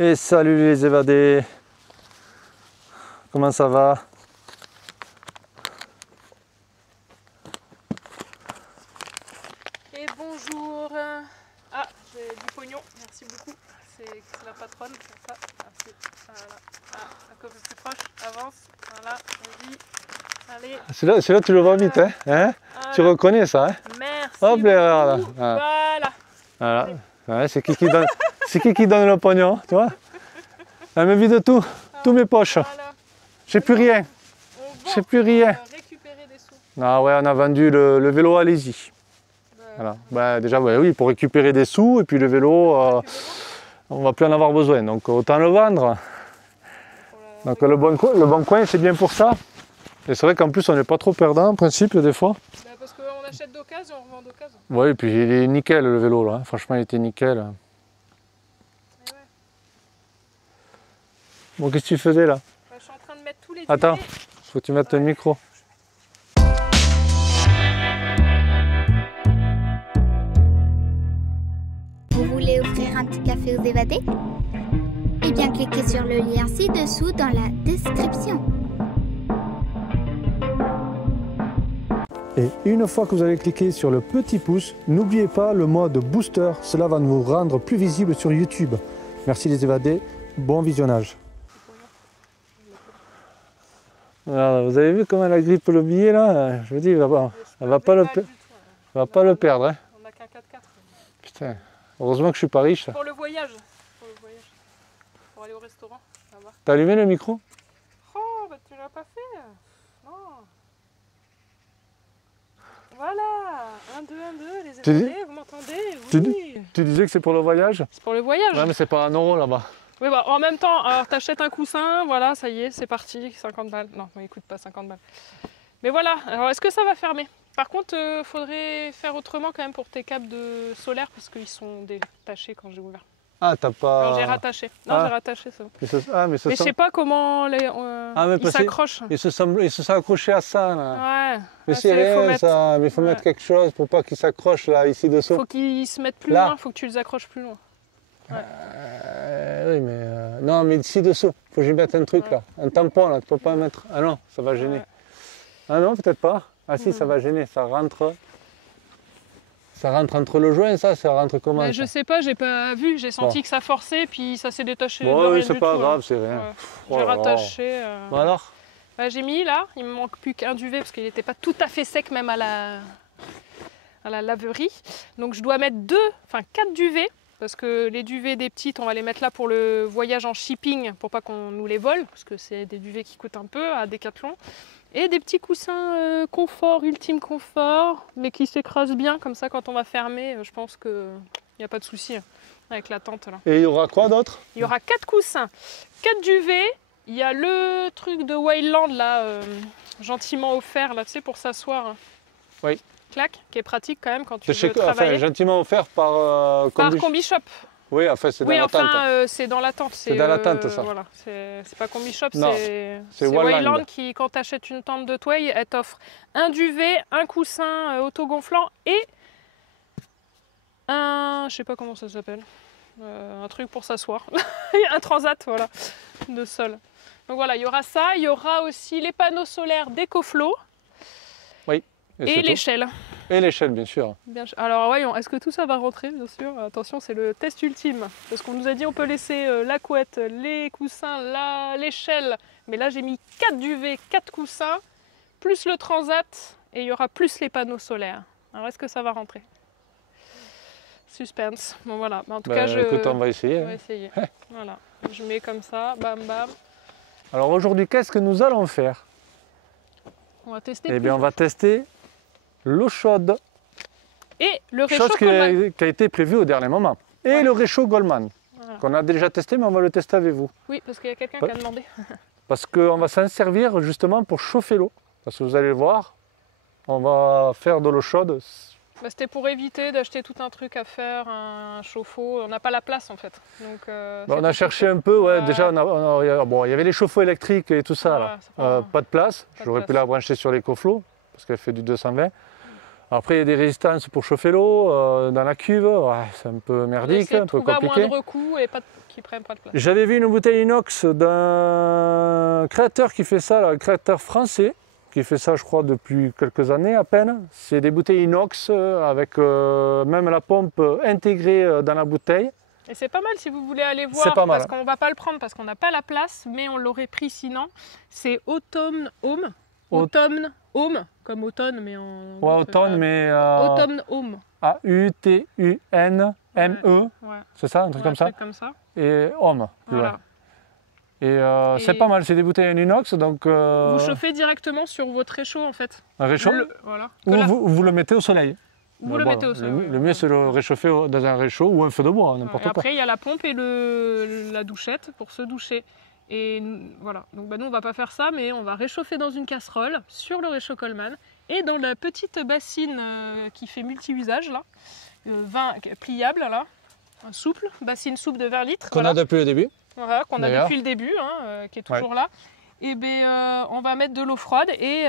Et salut les évadés. Comment ça va? Et bonjour. Ah, j'ai du pognon, merci beaucoup. C'est la patronne, ça. Merci. Voilà. Ah, un peu plus proche, avance. Voilà, vas-y. Allez. Celui-là, tu le vois vite, hein, Voilà. Tu reconnais ça, hein? Merci. Hop là, beaucoup. voilà. Voilà. Ouais, c'est qui donne, c'est qui donne le pognon, tu vois? Elle me vide tout, tous mes poches. Voilà. J'ai plus rien. J'ai plus rien. Récupérer des sous. Ah ouais, on a vendu le vélo Alési. Voilà. Bah, déjà, ouais, oui, pour récupérer des sous, et puis le vélo, on va plus en avoir besoin, donc autant le vendre. Donc le bon coin, c'est bien pour ça. Et c'est vrai qu'en plus, on n'est pas trop perdant, en principe, des fois. Bah parce qu'on achète d'occasion, on revend d'occasion. Oui, et puis il est nickel le vélo, là. Franchement, il était nickel. Ouais. Bon, qu'est-ce que tu faisais là? Bah, je suis en train de mettre tous les Attends, duvets. faut que tu mettes le micro. Vous voulez offrir un petit café aux évadés? Eh bien, cliquez sur le lien ci-dessous dans la description. Et une fois que vous avez cliqué sur le petit pouce, n'oubliez pas le mode booster, cela va nous rendre plus visible sur YouTube. Merci les évadés, bon visionnage. Alors, vous avez vu comment elle agrippe le billet là? Je vous dis, elle va pas le perdre. Hein. On n'a qu'un 4x4. Putain, heureusement que je suis pas riche. Pour le voyage. Pour aller au restaurant. T'as allumé le micro? Oh, bah tu l'as pas fait. Non. Voilà. 1, 2, 1, 2, les évadés, vous m'entendez? Oui. Tu disais que c'est pour le voyage? C'est pour le voyage. Ouais, mais c'est pas 1 euro là-bas. Oui, bah en même temps, alors t'achètes un coussin, voilà, ça y est, c'est parti, 50 balles. Non, il coûte pas 50 balles. Mais voilà, alors est-ce que ça va fermer? Par contre, faudrait faire autrement quand même pour tes câbles de solaire parce qu'ils sont détachés quand j'ai ouvert. Ah, t'as pas... Alors j'ai rattaché. Non, j'ai rattaché ça. Mais je sais pas comment ils s'accrochent. Ils se sont accrochés à ça là. Ouais. Mais c'est rien ça, mais il faut mettre quelque chose pour pas qu'ils s'accrochent là, ici dessous. Faut qu'ils se mettent plus loin, faut que tu les accroches plus loin. Ouais. Oui, mais non, mais ici dessous, faut que j'y mette un truc là, un tampon là, tu peux pas mettre. Ah non, ça va gêner. Ah non, peut-être pas. Ah si, ça va gêner, ça rentre. Ça rentre entre le joint, ça rentre comment? Je sais pas, j'ai pas vu, j'ai senti que ça forçait, puis ça s'est détaché. Bon, oui, c'est pas grave, c'est rien. Ouais. J'ai rattaché. Bon alors j'ai mis là, il me manque plus qu'un duvet parce qu'il n'était pas tout à fait sec même à la laverie. Donc je dois mettre 4 duvets. Parce que les duvets des petites, on va les mettre là pour le voyage en shipping, pour pas qu'on nous les vole, parce que c'est des duvets qui coûtent un peu à Decathlon. Et des petits coussins confort, ultime confort, mais qui s'écrasent bien, comme ça quand on va fermer, je pense qu'il n'y a pas de souci avec la tente là. Et il y aura quoi d'autre? Il y aura 4 coussins, 4 duvets, il y a le truc de Wildland là, gentiment offert là, tu sais, pour s'asseoir. Oui. Clac, qui est pratique quand même quand tu veux travailler. Enfin, gentiment offert par Combi Shop. Oui, enfin c'est dans la tente. C'est dans la tente. C'est dans la tente ça. Voilà. C'est pas Combi Shop, c'est Wildland qui, quand tu achètes une tente de Tway, elle t'offre un duvet, un coussin autogonflant et je sais pas comment ça s'appelle, un truc pour s'asseoir, un transat, voilà, de sol. Donc voilà, il y aura ça, il y aura aussi les panneaux solaires d'EcoFlow. Oui. Et l'échelle. Et l'échelle, bien sûr. Alors voyons, est-ce que tout ça va rentrer, bien sûr? Attention, c'est le test ultime. Parce qu'on nous a dit on peut laisser la couette, les coussins, l'échelle. Mais là, j'ai mis 4 duvets, 4 coussins, plus le transat, et il y aura plus les panneaux solaires. Alors, est-ce que ça va rentrer? Suspense. Bon, voilà. En tout cas, écoute, on va essayer. On va essayer. Voilà. Je mets comme ça, bam, bam. Alors aujourd'hui, qu'est-ce que nous allons faire? On va tester. Eh bien, on va tester l'eau chaude. Et le réchaud qui a été prévu au dernier moment. Et le réchaud Goldman, qu'on a déjà testé, mais on va le tester avec vous. Oui, parce qu'il y a quelqu'un qui a demandé. Parce qu'on va s'en servir justement pour chauffer l'eau. Parce que vous allez voir, on va faire de l'eau chaude. C'était pour éviter d'acheter tout un truc à faire, un chauffe-eau. On n'a pas la place en fait. Donc, on a cherché un peu, déjà il y avait les chauffe-eau électriques et tout ça, là. Pas de place. J'aurais pu la brancher sur l'EcoFlow, parce qu'elle fait du 220. Après, il y a des résistances pour chauffer l'eau dans la cuve. Ouais, c'est un peu merdique, un peu compliqué. À moindre coût et qui prennent pas de place. J'avais vu une bouteille inox d'un créateur qui fait ça, là, un créateur français, qui fait ça, je crois, depuis quelques années à peine. C'est des bouteilles inox avec même la pompe intégrée dans la bouteille. Et c'est pas mal si vous voulez aller voir, pas mal, parce qu'on va pas le prendre parce qu'on n'a pas la place, mais on l'aurait pris sinon. C'est Autumn Home. Autumn Home, comme automne, mais en... Ouais, automne, mais... Autumn Home. A-U-T-U-N-M-E, Ouais. c'est ça, un truc Ouais, comme ça? comme ça. Et Home. Voilà. Et c'est pas mal, c'est des bouteilles en inox, donc... Vous chauffez directement sur votre réchaud, en fait. Un réchaud? Voilà. Ou vous le mettez au soleil. Vous le mettez au soleil. Le mieux, c'est le réchauffer dans un réchaud ou un feu de bois, n'importe quoi. Après, il y a la pompe et la douchette pour se doucher. Et voilà, donc nous on va pas faire ça, mais on va réchauffer dans une casserole sur le réchaud Coleman et dans la petite bassine qui fait multi-usage là, pliable là, un souple, bassine souple de 20 litres. Qu'on a depuis le début. Voilà, qu'on a depuis le début, qui est toujours là. Et on va mettre de l'eau froide et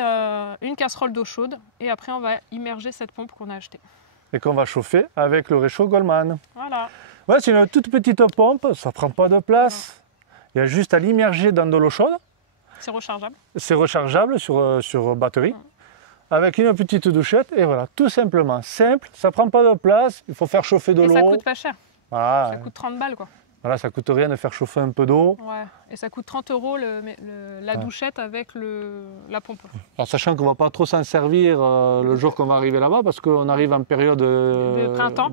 une casserole d'eau chaude et après on va immerger cette pompe qu'on a achetée. Et qu'on va chauffer avec le réchaud Coleman. Voilà. Ouais, c'est une toute petite pompe, ça prend pas de place. Il y a juste à l'immerger dans de l'eau chaude. C'est rechargeable. C'est rechargeable sur batterie. Avec une petite douchette et voilà, tout simplement. Simple, ça prend pas de place, il faut faire chauffer de l'eau. Et ça coûte pas cher. Voilà. Ça coûte 30 balles quoi. Voilà, ça coûte rien de faire chauffer un peu d'eau. Ouais, et ça coûte 30 € la douchette avec la pompe. Alors sachant qu'on ne va pas trop s'en servir le jour qu'on va arriver là-bas parce qu'on arrive en période de printemps,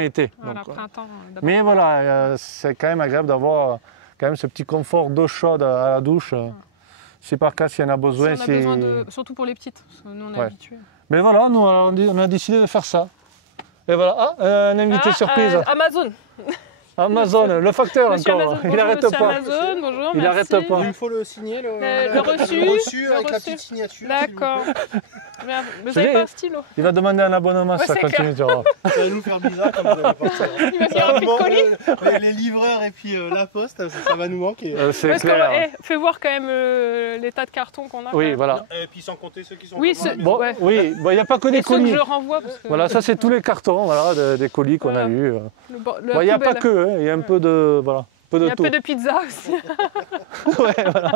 été. Voilà, printemps, mais voilà, c'est quand même agréable d'avoir quand même ce petit confort d'eau chaude à la douche. Si par cas, s'il y en a besoin. Si on a besoin surtout pour les petites, parce que nous on est habitués. Mais voilà, nous on a décidé de faire ça. Et voilà, un invité surprise. Amazon. Amazon, le facteur Monsieur encore, Amazon, il n'arrête pas. Amazon, bonjour, il n'arrête pas. Il faut le signer, le reçu avec la petite signature. D'accord. Mais vous n'avez pas un stylo. Il va demander un abonnement si ça continue. Ça va nous faire bizarre comme vous n'avez pas ça. Il va faire un plus de colis. Les livreurs et puis la poste, ça va nous manquer. C'est clair. Fais voir quand même l'état de carton qu'on a. Oui, voilà. Et puis sans compter ceux qui sont oui, bon, oui, il n'y a pas que des colis. Ceux que je renvoie parce que... Voilà, ça c'est tous les cartons voilà, des colis qu'on a eus. Il n'y a pas que, il y a un peu de... Voilà, il y a un peu de pizza aussi. Ouais, voilà.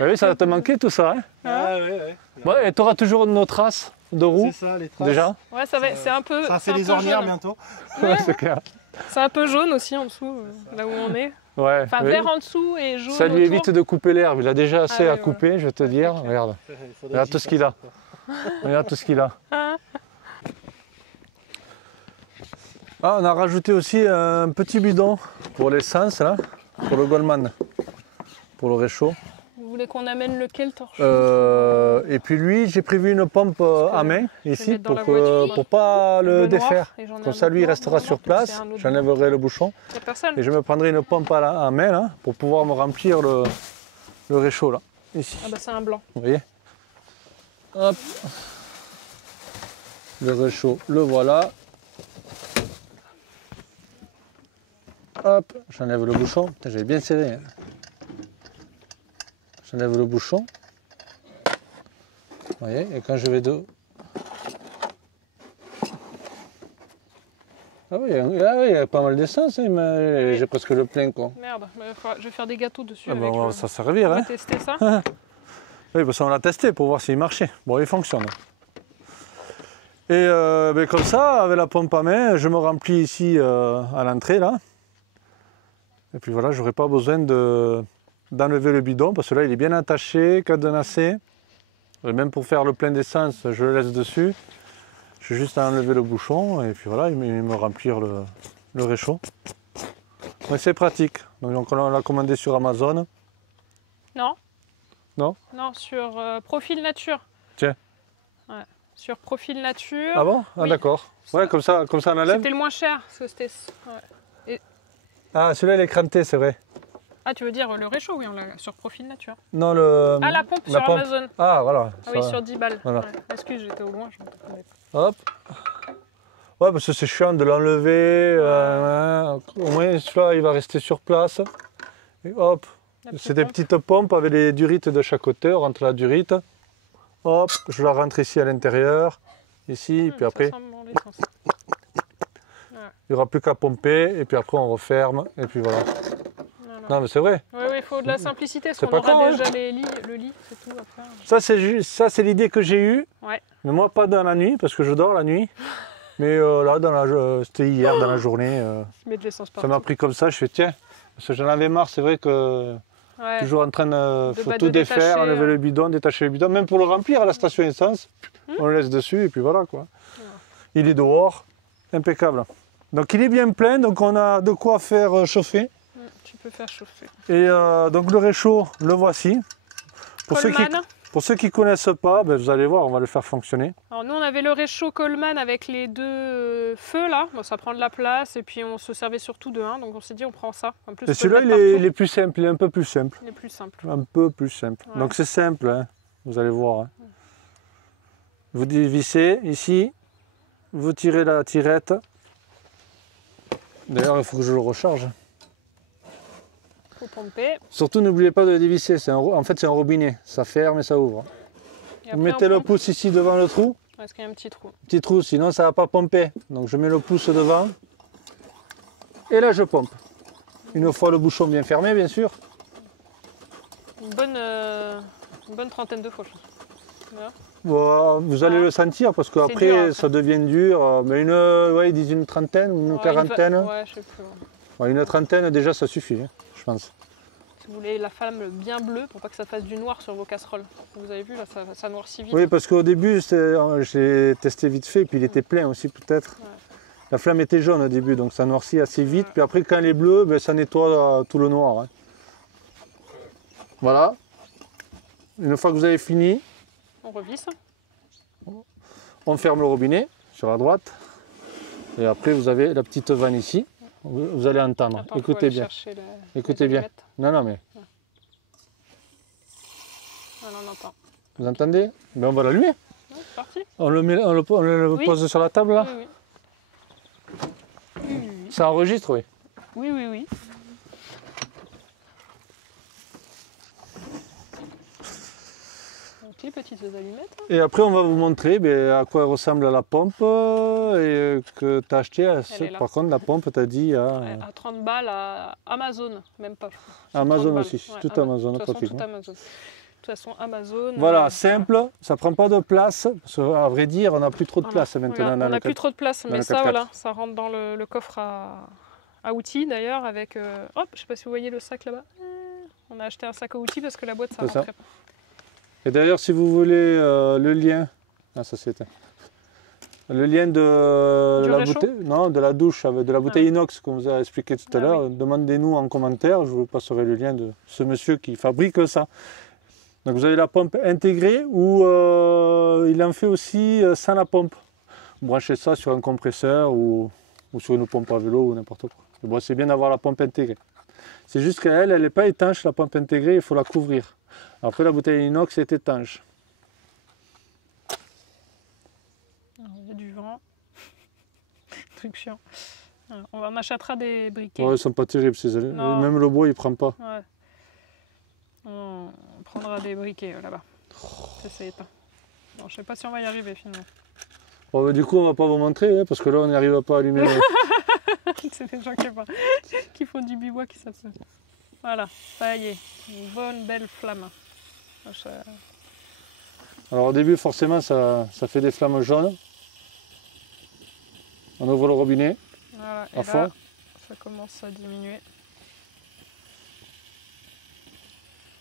Oui, ça va te manquer tout ça. Hein. Ah ouais. Ouais, et tu auras toujours nos traces de roues. C'est ça, les traces. Déjà. Ouais, c'est un peu. Ça fait les ornières jaune. bientôt. Ouais, c'est clair. C'est un peu jaune aussi en dessous, là où on est. Ouais. Enfin, vert en dessous et jaune. Ça lui autour. évite de couper l'herbe. Il a déjà assez à couper, je vais te dire. Okay. Regarde. Regarde tout ce qu'il a. Regarde tout ce qu'il a. Ah, on a rajouté aussi un petit bidon pour l'essence, là, pour le Goldman, pour le réchaud. Vous voulez qu'on amène lequel torche Et puis lui, j'ai prévu une pompe à main ici pour pas le défaire. Comme ça, lui, il restera sur place. J'enlèverai le bouchon. Et je me prendrai une pompe à main là, pour pouvoir me remplir le réchaud là, ici. Ah bah c'est un blanc. Vous voyez? Hop. Le réchaud, le voilà. Hop, j'enlève le bouchon. J'avais bien serré. Hein. J'enlève le bouchon. Vous voyez, et quand je vais de... Ah oui, il y a pas mal d'essence, hein, j'ai presque le plein. Quoi. Merde, je vais faire des gâteaux dessus. Ah avec on va servir. On va hein. tester ça. Oui, parce qu'on l'a testé pour voir s'il marchait. Bon, il fonctionne. Et comme ça, avec la pompe à main, je me remplis ici à l'entrée là. Et puis voilà, j'aurai pas besoin d'enlever le bidon parce que là il est bien attaché, cadenassé. Et même pour faire le plein d'essence, je le laisse dessus. J'ai juste à enlever le bouchon et puis voilà, il me remplir le réchaud. Mais c'est pratique. Donc on l'a commandé sur Amazon. Non. Non? Non, sur Profil Nature. Tiens. Ouais. Sur Profil Nature. Ah bon? Ah oui. D'accord. Ouais, comme ça on enlève. C'était le moins cher. Parce que c'était... Ouais. Ah, celui-là il est cranté, c'est vrai. Ah, tu veux dire le réchaud, oui, on l'a sur Profil Nature. Non, le... Ah, la pompe sur Amazon. Ah, voilà. Ah oui, sur 10 balles. Voilà. Ouais. Excuse, j'étais au loin, je ne te connais pas. Hop. Ouais, parce que c'est chiant de l'enlever. Au moins, celui-là, il va rester sur place. Et hop. C'est des petites pompes avec les durites de chaque côté. On rentre la durite. Hop, je la rentre ici à l'intérieur. ici, puis après, Ça sent bon l'essence. il n'y aura plus qu'à pomper, et puis après on referme, et puis voilà. Non mais c'est vrai. Oui, il faut de la simplicité, parce C'est qu'on pas aura con, déjà le lit, c'est tout après. Ça c'est l'idée que j'ai eue, Ouais. mais moi pas dans la nuit, parce que je dors la nuit. Mais là, c'était hier, dans la journée, Tu mets de l'essence ça partout. m'a pris comme ça, je fais tiens, parce que j'en avais marre, c'est vrai que Ouais. toujours en train de, faut de tout défaire, détacher, enlever le bidon, détacher le bidon, même pour le remplir à la station essence, on le laisse dessus et puis voilà quoi. Il est dehors, impeccable. Donc il est bien plein, donc on a de quoi faire chauffer. Tu peux faire chauffer. Et donc le réchaud, le voici. Pour ceux qui ne connaissent pas, ben, vous allez voir, on va le faire fonctionner. Alors nous on avait le réchaud Coleman avec les deux feux là, bon, ça prend de la place et puis on se servait surtout de un, donc on s'est dit on prend ça. En plus, Et celui-là il est plus simple, il est un peu plus simple. Il est plus simple. Un peu plus simple. Ouais. Donc c'est simple, hein, vous allez voir. Hein. Vous dévissez ici, vous tirez la tirette. D'ailleurs il faut que je le recharge. Faut pomper. Surtout n'oubliez pas de le dévisser, en fait c'est un robinet, ça ferme et ça ouvre. Et Vous après, mettez on le pompe. pouce ici devant le trou, Parce qu'il y a un petit trou. petit trou, sinon ça ne va pas pomper. Donc je mets le pouce devant et là je pompe. Une fois le bouchon bien fermé bien sûr. Une bonne trentaine de fois je pense. Voilà. Voilà, vous allez le sentir parce dur, qu'après après. ça devient dur. Mais ils disent une trentaine, une quarantaine. Ouais, je sais plus. Ouais, une trentaine déjà ça suffit, hein, je pense. Si vous voulez la flamme bien bleue pour pas que ça fasse du noir sur vos casseroles. Vous avez vu là, ça noircit vite. Oui, parce qu'au début, j'ai testé vite fait, puis il était plein aussi peut-être. Ouais. La flamme était jaune au début, donc ça noircit assez vite. Puis après, quand elle est bleue, ben, ça nettoie tout le noir. Hein. Voilà. Une fois que vous avez fini, On revisse. on ferme le robinet sur la droite. Et après, vous avez la petite vanne ici. Vous allez entendre. Attends, faut Écoutez aller bien. chercher Écoutez les bien. allumettes. Non, mais Voilà, on entend. vous entendez? Ben, on va l'allumer. Ouais, c'est parti. On le Oui. pose sur la table là. Oui, oui. Ça enregistre, oui. Oui. Donc les petites allumettes. Et après, on va vous montrer à quoi ressemble la pompe que tu as acheté. Elle est là. Par contre, la pompe, tu as dit à À 30 balles à Amazon, même pas. Je crois. C'est Amazon 30 balles. aussi. Ouais, Tout Amazon, de toute façon, pratiquement. tout Amazon. De toute façon, Amazon. Voilà, simple, ça prend pas de place. Parce qu'à vrai dire, on n'a plus trop de place maintenant. Regarde, dans on le n'a plus trop de place, mais le ça, 4x4. voilà, ça rentre dans le coffre à outils d'ailleurs. Avec, hop, je sais pas si vous voyez le sac là-bas. On a acheté un sac à outils parce que la boîte, ça C'est ça. rentrait pas. Et d'ailleurs, si vous voulez le lien, ah, ça c'était. Le lien de Du la réchaud bouteille, non, de la douche, avec de la bouteille inox, comme vous avez expliqué tout à Ah l'heure, demandez-nous en commentaire, je vous passerai le lien de ce monsieur qui fabrique ça. Donc vous avez la pompe intégrée ou il en fait aussi sans la pompe. Vous branchez ça sur un compresseur ou sur une pompe à vélo ou n'importe quoi. Mais bon, c'est bien d'avoir la pompe intégrée. C'est juste qu'elle, elle n'est pas étanche, la pompe intégrée, il faut la couvrir. Après, la bouteille inox est étanche. Il y a du vent. Truc chiant. Alors, on achètera des briquets. Ouais, ils sont pas terribles, ces allées. Non. Même le bois, il prend pas. Ouais. On prendra des briquets là-bas. Ça, c'est éteint. Bon, je sais pas si on va y arriver finalement. Bon, bah, du coup, on va pas vous montrer, hein, parce que là, on n'arrive pas à allumer. C'est des gens qui font du bivouac qui savent ça. Voilà, ça y est, une bonne belle flamme. Alors au début, forcément, ça fait des flammes jaunes. On ouvre le robinet Voilà, et à fond. là, ça commence à diminuer.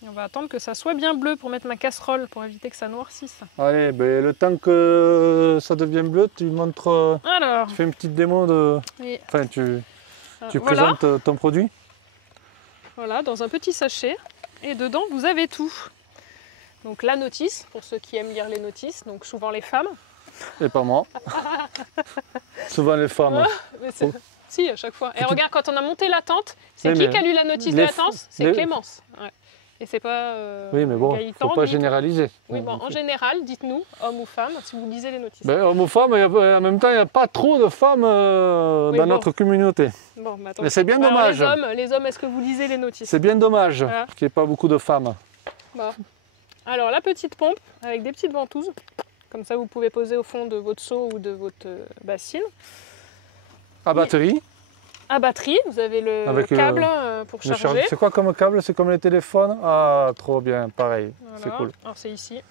Et on va attendre que ça soit bien bleu pour mettre ma casserole, pour éviter que ça noircisse. Allez, ben, le temps que ça devienne bleu, tu montres, Alors, tu fais une petite démo de... et, Enfin, tu voilà, présentes ton produit. voilà, dans un petit sachet. Et dedans, vous avez tout. Donc la notice, pour ceux qui aiment lire les notices, donc souvent les femmes. Et pas moi. Souvent les femmes. Mais c'est- Oh. Si, à chaque fois. Et tout- regarde, quand on a monté la tente, c'est Oui, qui mais qui a lu la notice de les la tente? C'est les- Clémence. Ouais. Et c'est pas Oui, mais bon, Gaëtan, faut pas ni- généraliser. Oui, bon, en général, dites-nous, homme ou femme, si vous lisez les notices. Ben, homme ou femme, en même temps, il n'y a pas trop de femmes Oui, dans bon. notre communauté. Bon, mais attends. Mais c'est bien Alors, dommage. les hommes, est-ce que vous lisez les notices? C'est bien dommage Voilà. qu'il n'y ait pas beaucoup de femmes. Bon. Alors, la petite pompe avec des petites ventouses. Comme ça, vous pouvez poser au fond de votre seau ou de votre bassine. À batterie. À batterie, vous avez le Avec câble pour charger. C'est quoi comme câble? C'est comme les téléphones? Ah, trop bien, pareil. Voilà. C'est cool. Alors c'est ici.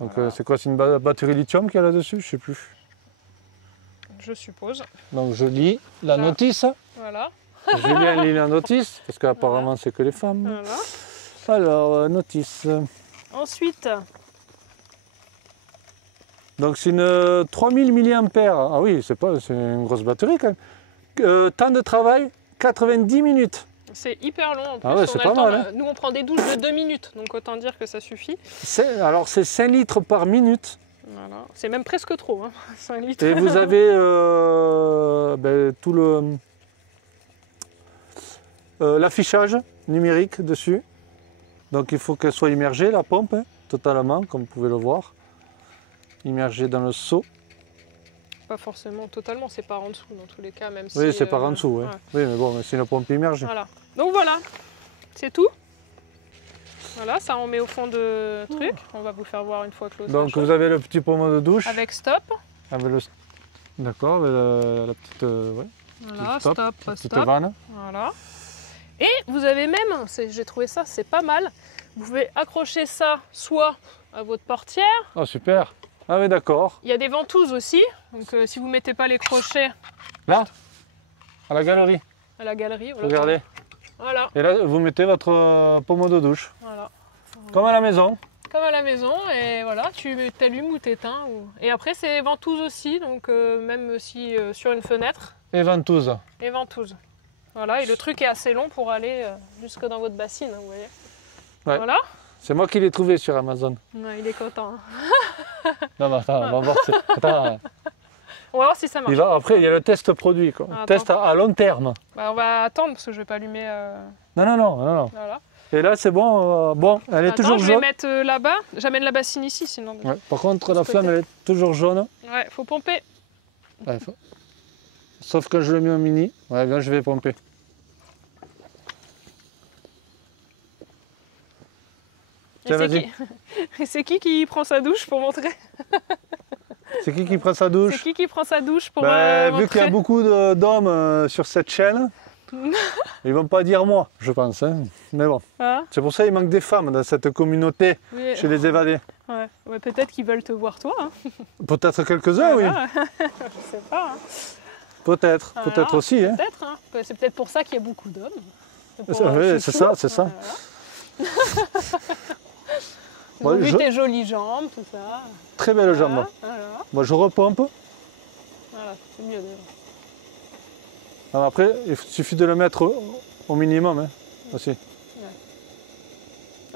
Donc Voilà. c'est quoi? C'est une batterie lithium qu'il y a là-dessus? Je sais plus. Je suppose. Donc je lis la Là. notice. Voilà. Julien lit la notice, parce qu'apparemment c'est que les femmes. Voilà. Alors, notice. Ensuite, Donc c'est une 3000 mAh. Ah oui, c'est une grosse batterie quand même. Temps de travail, 90 minutes. c'est hyper long en plus. Ah ouais, c'est On a pas le temps, mal, hein. Nous, on prend des douches de 2 minutes, donc autant dire que ça suffit. Alors c'est 5 litres par minute. Voilà. C'est même presque trop, hein. 5 litres. Et vous avez tout l'affichage numérique dessus. Donc il faut qu'elle soit immergée, la pompe, hein, totalement, comme vous pouvez le voir. Immergée dans le seau. Pas forcément totalement, c'est par en dessous dans tous les cas, même si... Oui, c'est par en dessous. Ouais. ouais. Oui, mais bon, c'est une pompe immergée. Voilà. Donc voilà, c'est tout. Voilà, ça on met au fond de truc. On va vous faire voir une fois que l'eau Donc sera vous chaude. avez le petit pommeau de douche. Avec stop. Avec le... D'accord, avec la petite, ouais, Voilà, stop, stop, petite stop. vanne. Voilà. Et vous avez même, j'ai trouvé ça, c'est pas mal. Vous pouvez accrocher ça soit à votre portière. Oh super. Ah oui, d'accord. Il y a des ventouses aussi. Donc si vous ne mettez pas les crochets Là, à la galerie. à la galerie. Voilà. Regardez. Voilà. Et là, vous mettez votre pommeau de douche. Voilà. Comme à la maison. Comme à la maison, et voilà, tu t'allumes ou t'éteins. Et après, c'est ventouse aussi, donc même si sur une fenêtre, Et ventouse. et ventouse. Voilà, et le truc est assez long pour aller jusque dans votre bassine, hein, vous voyez. Ouais. Voilà. C'est moi qui l'ai trouvé sur Amazon. Ouais, il est content. Hein. Non, mais attends, on va voir. Attends, On va voir si ça marche. après, il y a le test produit. Quoi. Ah, Test à long terme. Bah, on va attendre parce que je vais pas allumer. Non. Voilà. Et là, c'est bon. Bon, elle est Attends, toujours je vais jaune. mettre là-bas. J'amène la bassine ici, sinon. Ouais, par contre, la ce flamme, côté. elle est toujours jaune. Ouais, faut pomper. Ouais, sauf que je le mets en mini. Ouais, là, je vais pomper. Tiens, Et vas-y. c'est qui prend sa douche pour montrer? C'est qui prend sa C'est douche? qui prend sa douche pour Ben, vu montrer? qu'il y a beaucoup d'hommes sur cette chaîne, ils vont pas dire moi, je pense. Hein. Mais bon, Hein c'est pour ça qu'il manque des femmes dans cette communauté Oui. chez les évadés. Ouais, peut-être qu'ils veulent te voir toi. Hein. Peut-être quelques-uns, oui. Voilà. Je sais pas. Hein. Peut-être, Voilà. peut-être aussi. Hein. Peut-être. Hein. C'est peut-être pour ça qu'il y a beaucoup d'hommes. Pour, Oui, c'est ça, chouchou. c'est ça. Voilà. Ils Moi, ont vu je- tes jolies jambes, tout ça. Très belle jambe. Voilà, voilà. Moi, je repompe. Voilà, c'est mieux déjà. Alors après, il suffit de le mettre au minimum. Hein, aussi. Ouais,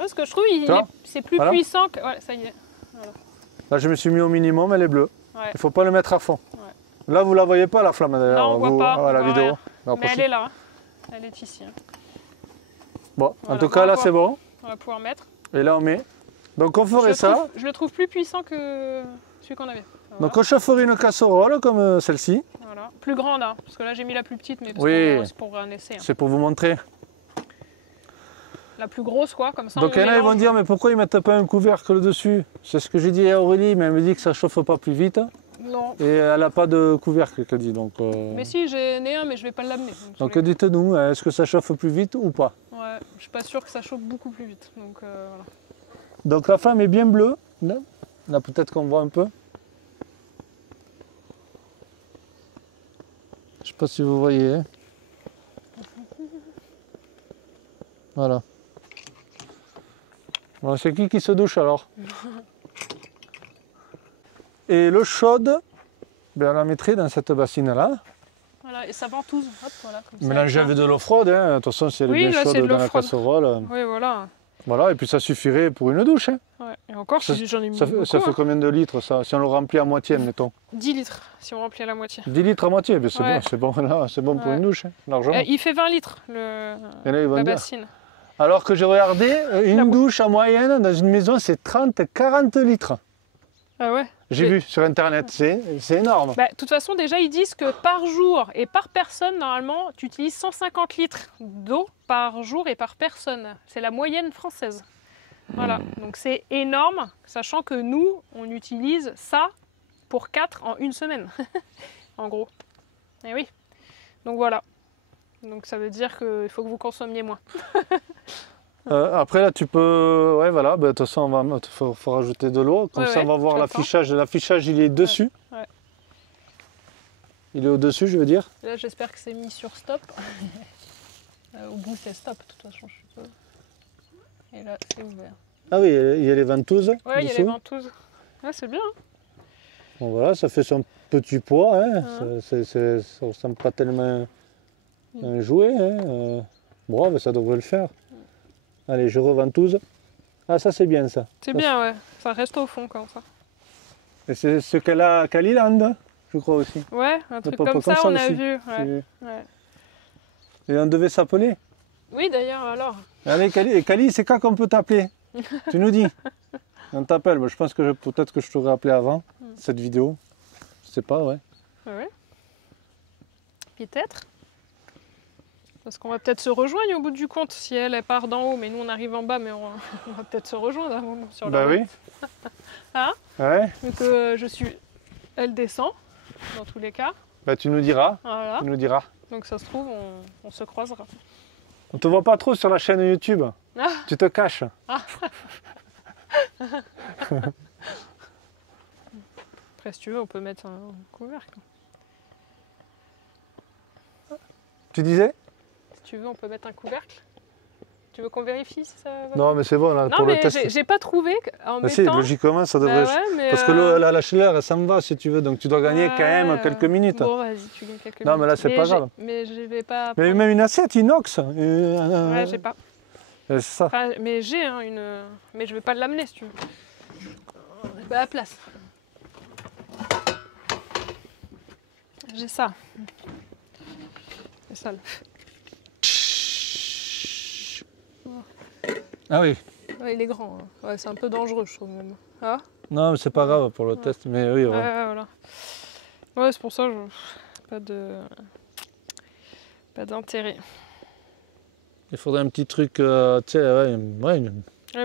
ce que je trouve, Tu vois c'est plus Voilà. puissant que. Ouais, ça y est. Là, je me suis mis au minimum, elle est bleue. Ouais. Il ne faut pas le mettre à fond. Ouais. Là, vous la voyez pas, la flamme, d'ailleurs. Non, on voit vous, pas, à la on voit vidéo. rien. Alors, Mais elle est là. Hein. Elle est ici. Hein. Bon, en Voilà, tout cas, on là, va c'est bon. On va pouvoir mettre. Et là, on met. Donc, on ferait ça. Je le trouve plus puissant que celui qu'on avait. Voilà. Donc, on chaufferait une casserole comme celle-ci. Voilà. Plus grande, hein, parce que là j'ai mis la plus petite, mais parce Oui. que c'est pour un essai. Hein. C'est pour vous montrer. La plus grosse, quoi, comme ça. Donc, on il y en a, ils vont mélange. dire, mais pourquoi ils ne mettent pas un couvercle dessus? C'est ce que j'ai dit à Aurélie, mais elle me dit que ça ne chauffe pas plus vite. Non. Et elle n'a pas de couvercle, qu'elle dit. Donc, Mais si, j'en ai un, mais je vais pas l'amener. donc dites-nous, est-ce que ça chauffe plus vite ou pas? Ouais, je suis pas sûre que ça chauffe beaucoup plus vite. Donc voilà. Donc, la flamme est bien bleue. Là peut-être qu'on voit un peu. Je ne sais pas si vous voyez. Hein. Voilà. Bon, c'est qui se douche alors? Et l'eau chaude, ben, on la mettrait dans cette bassine-là. Voilà, et ça ventouse. Hop, voilà, comme ça. Mélangée avec de l'eau froide. Hein. De toute façon, si elle Oui, est bien là, c'est de chaude l'eau dans la froide. casserole. Oui, voilà. Voilà, et puis ça suffirait pour une douche. Hein. Ouais. Et encore, Ça- j'en ai mis Ça beaucoup. fait hein. combien de litres ça? Si on le remplit à moitié, mettons. 10 litres, si on remplit à la moitié. 10 litres à moitié, ben c'est Ouais. bon, là, c'est bon pour Ouais. une douche, hein, largement. Il fait 20 litres, Et là, ils vont la dire. bassine. Alors que j'ai regardé, une La bou- douche en moyenne dans une maison, c'est 30-40 litres. Ah ouais. J'ai Mais- vu sur internet, c'est énorme. Bah, de toute façon, déjà, ils disent que par jour et par personne, normalement, tu utilises 150 litres d'eau par jour et par personne. C'est la moyenne française. Voilà, donc c'est énorme, sachant que nous, on utilise ça pour 4 en une semaine, en gros. Et oui, donc voilà. Donc ça veut dire qu'il faut que vous consommiez moins. Après là tu peux, ouais voilà, de toute façon faut rajouter de l'eau, comme ça on va voir l'affichage. L'affichage il est dessus. Ouais. Il est au-dessus je veux dire. Là j'espère que c'est mis sur stop. Au bout c'est stop de toute façon je suppose. Et là c'est ouvert. Ah oui, il y a les ventouses. Ouais, il y a les ventouses. Ouais, c'est bien. Hein. Bon voilà, ça fait son petit poids, hein. Ça ressemble pas tellement à un jouet. Hein. Bon, mais ça devrait le faire. Allez, je reventouse. Ah, ça c'est bien ça. C'est bien, ouais. Ça reste au fond comme ça. Et c'est ce qu'elle a à Caliland, je crois aussi. Ouais, un truc comme ça, on a vu. Ouais. Ouais. Et on devait s'appeler. Oui, d'ailleurs, alors. Allez, Cali, c'est quand qu'on peut t'appeler? Tu nous dis. On t'appelle. Je pense que peut-être que je t'aurais appelé avant cette vidéo. Je sais pas, ouais. Ouais. Peut-être. Parce qu'on va peut-être se rejoindre au bout du compte. Si elle part d'en haut, mais nous on arrive en bas, mais on va peut-être se rejoindre à un moment sur la route. Oui. Hein? Ouais. Donc elle descend, dans tous les cas. Bah tu nous diras. Voilà. Tu nous diras. Donc ça se trouve, on se croisera. On te voit pas trop sur la chaîne YouTube. Ah. Tu te caches. Ah. Après, si tu veux, on peut mettre un couvercle. Tu disais? Si tu veux, on peut mettre un couvercle. Tu veux qu'on vérifie si ça va? Non, mais c'est bon là, non, pour mais le test. j'ai pas trouvé en Si, mettant... logiquement, ça devrait. Bah ouais, mais parce que la chaleur, elle s'en va si tu veux, donc tu dois gagner quand même quelques minutes. Bon, vas-y, tu gagnes quelques minutes. Non, mais là, c'est pas grave. Mais je vais pas. Mais même une assiette inox. Ouais, j'ai pas. C'est ça. Enfin, mais j'ai une. Mais je vais pas l'amener si tu veux. Bah, à la place. J'ai ça. C'est ça. Ah oui. Ouais, il est grand. Hein. Ouais, c'est un peu dangereux, je trouve même. Ah Non, mais c'est pas grave pour le test, mais oui. Ouais, voilà. Ouais, c'est pour ça, pas d'intérêt. Il faudrait un petit truc, tu sais, ouais, Ouais,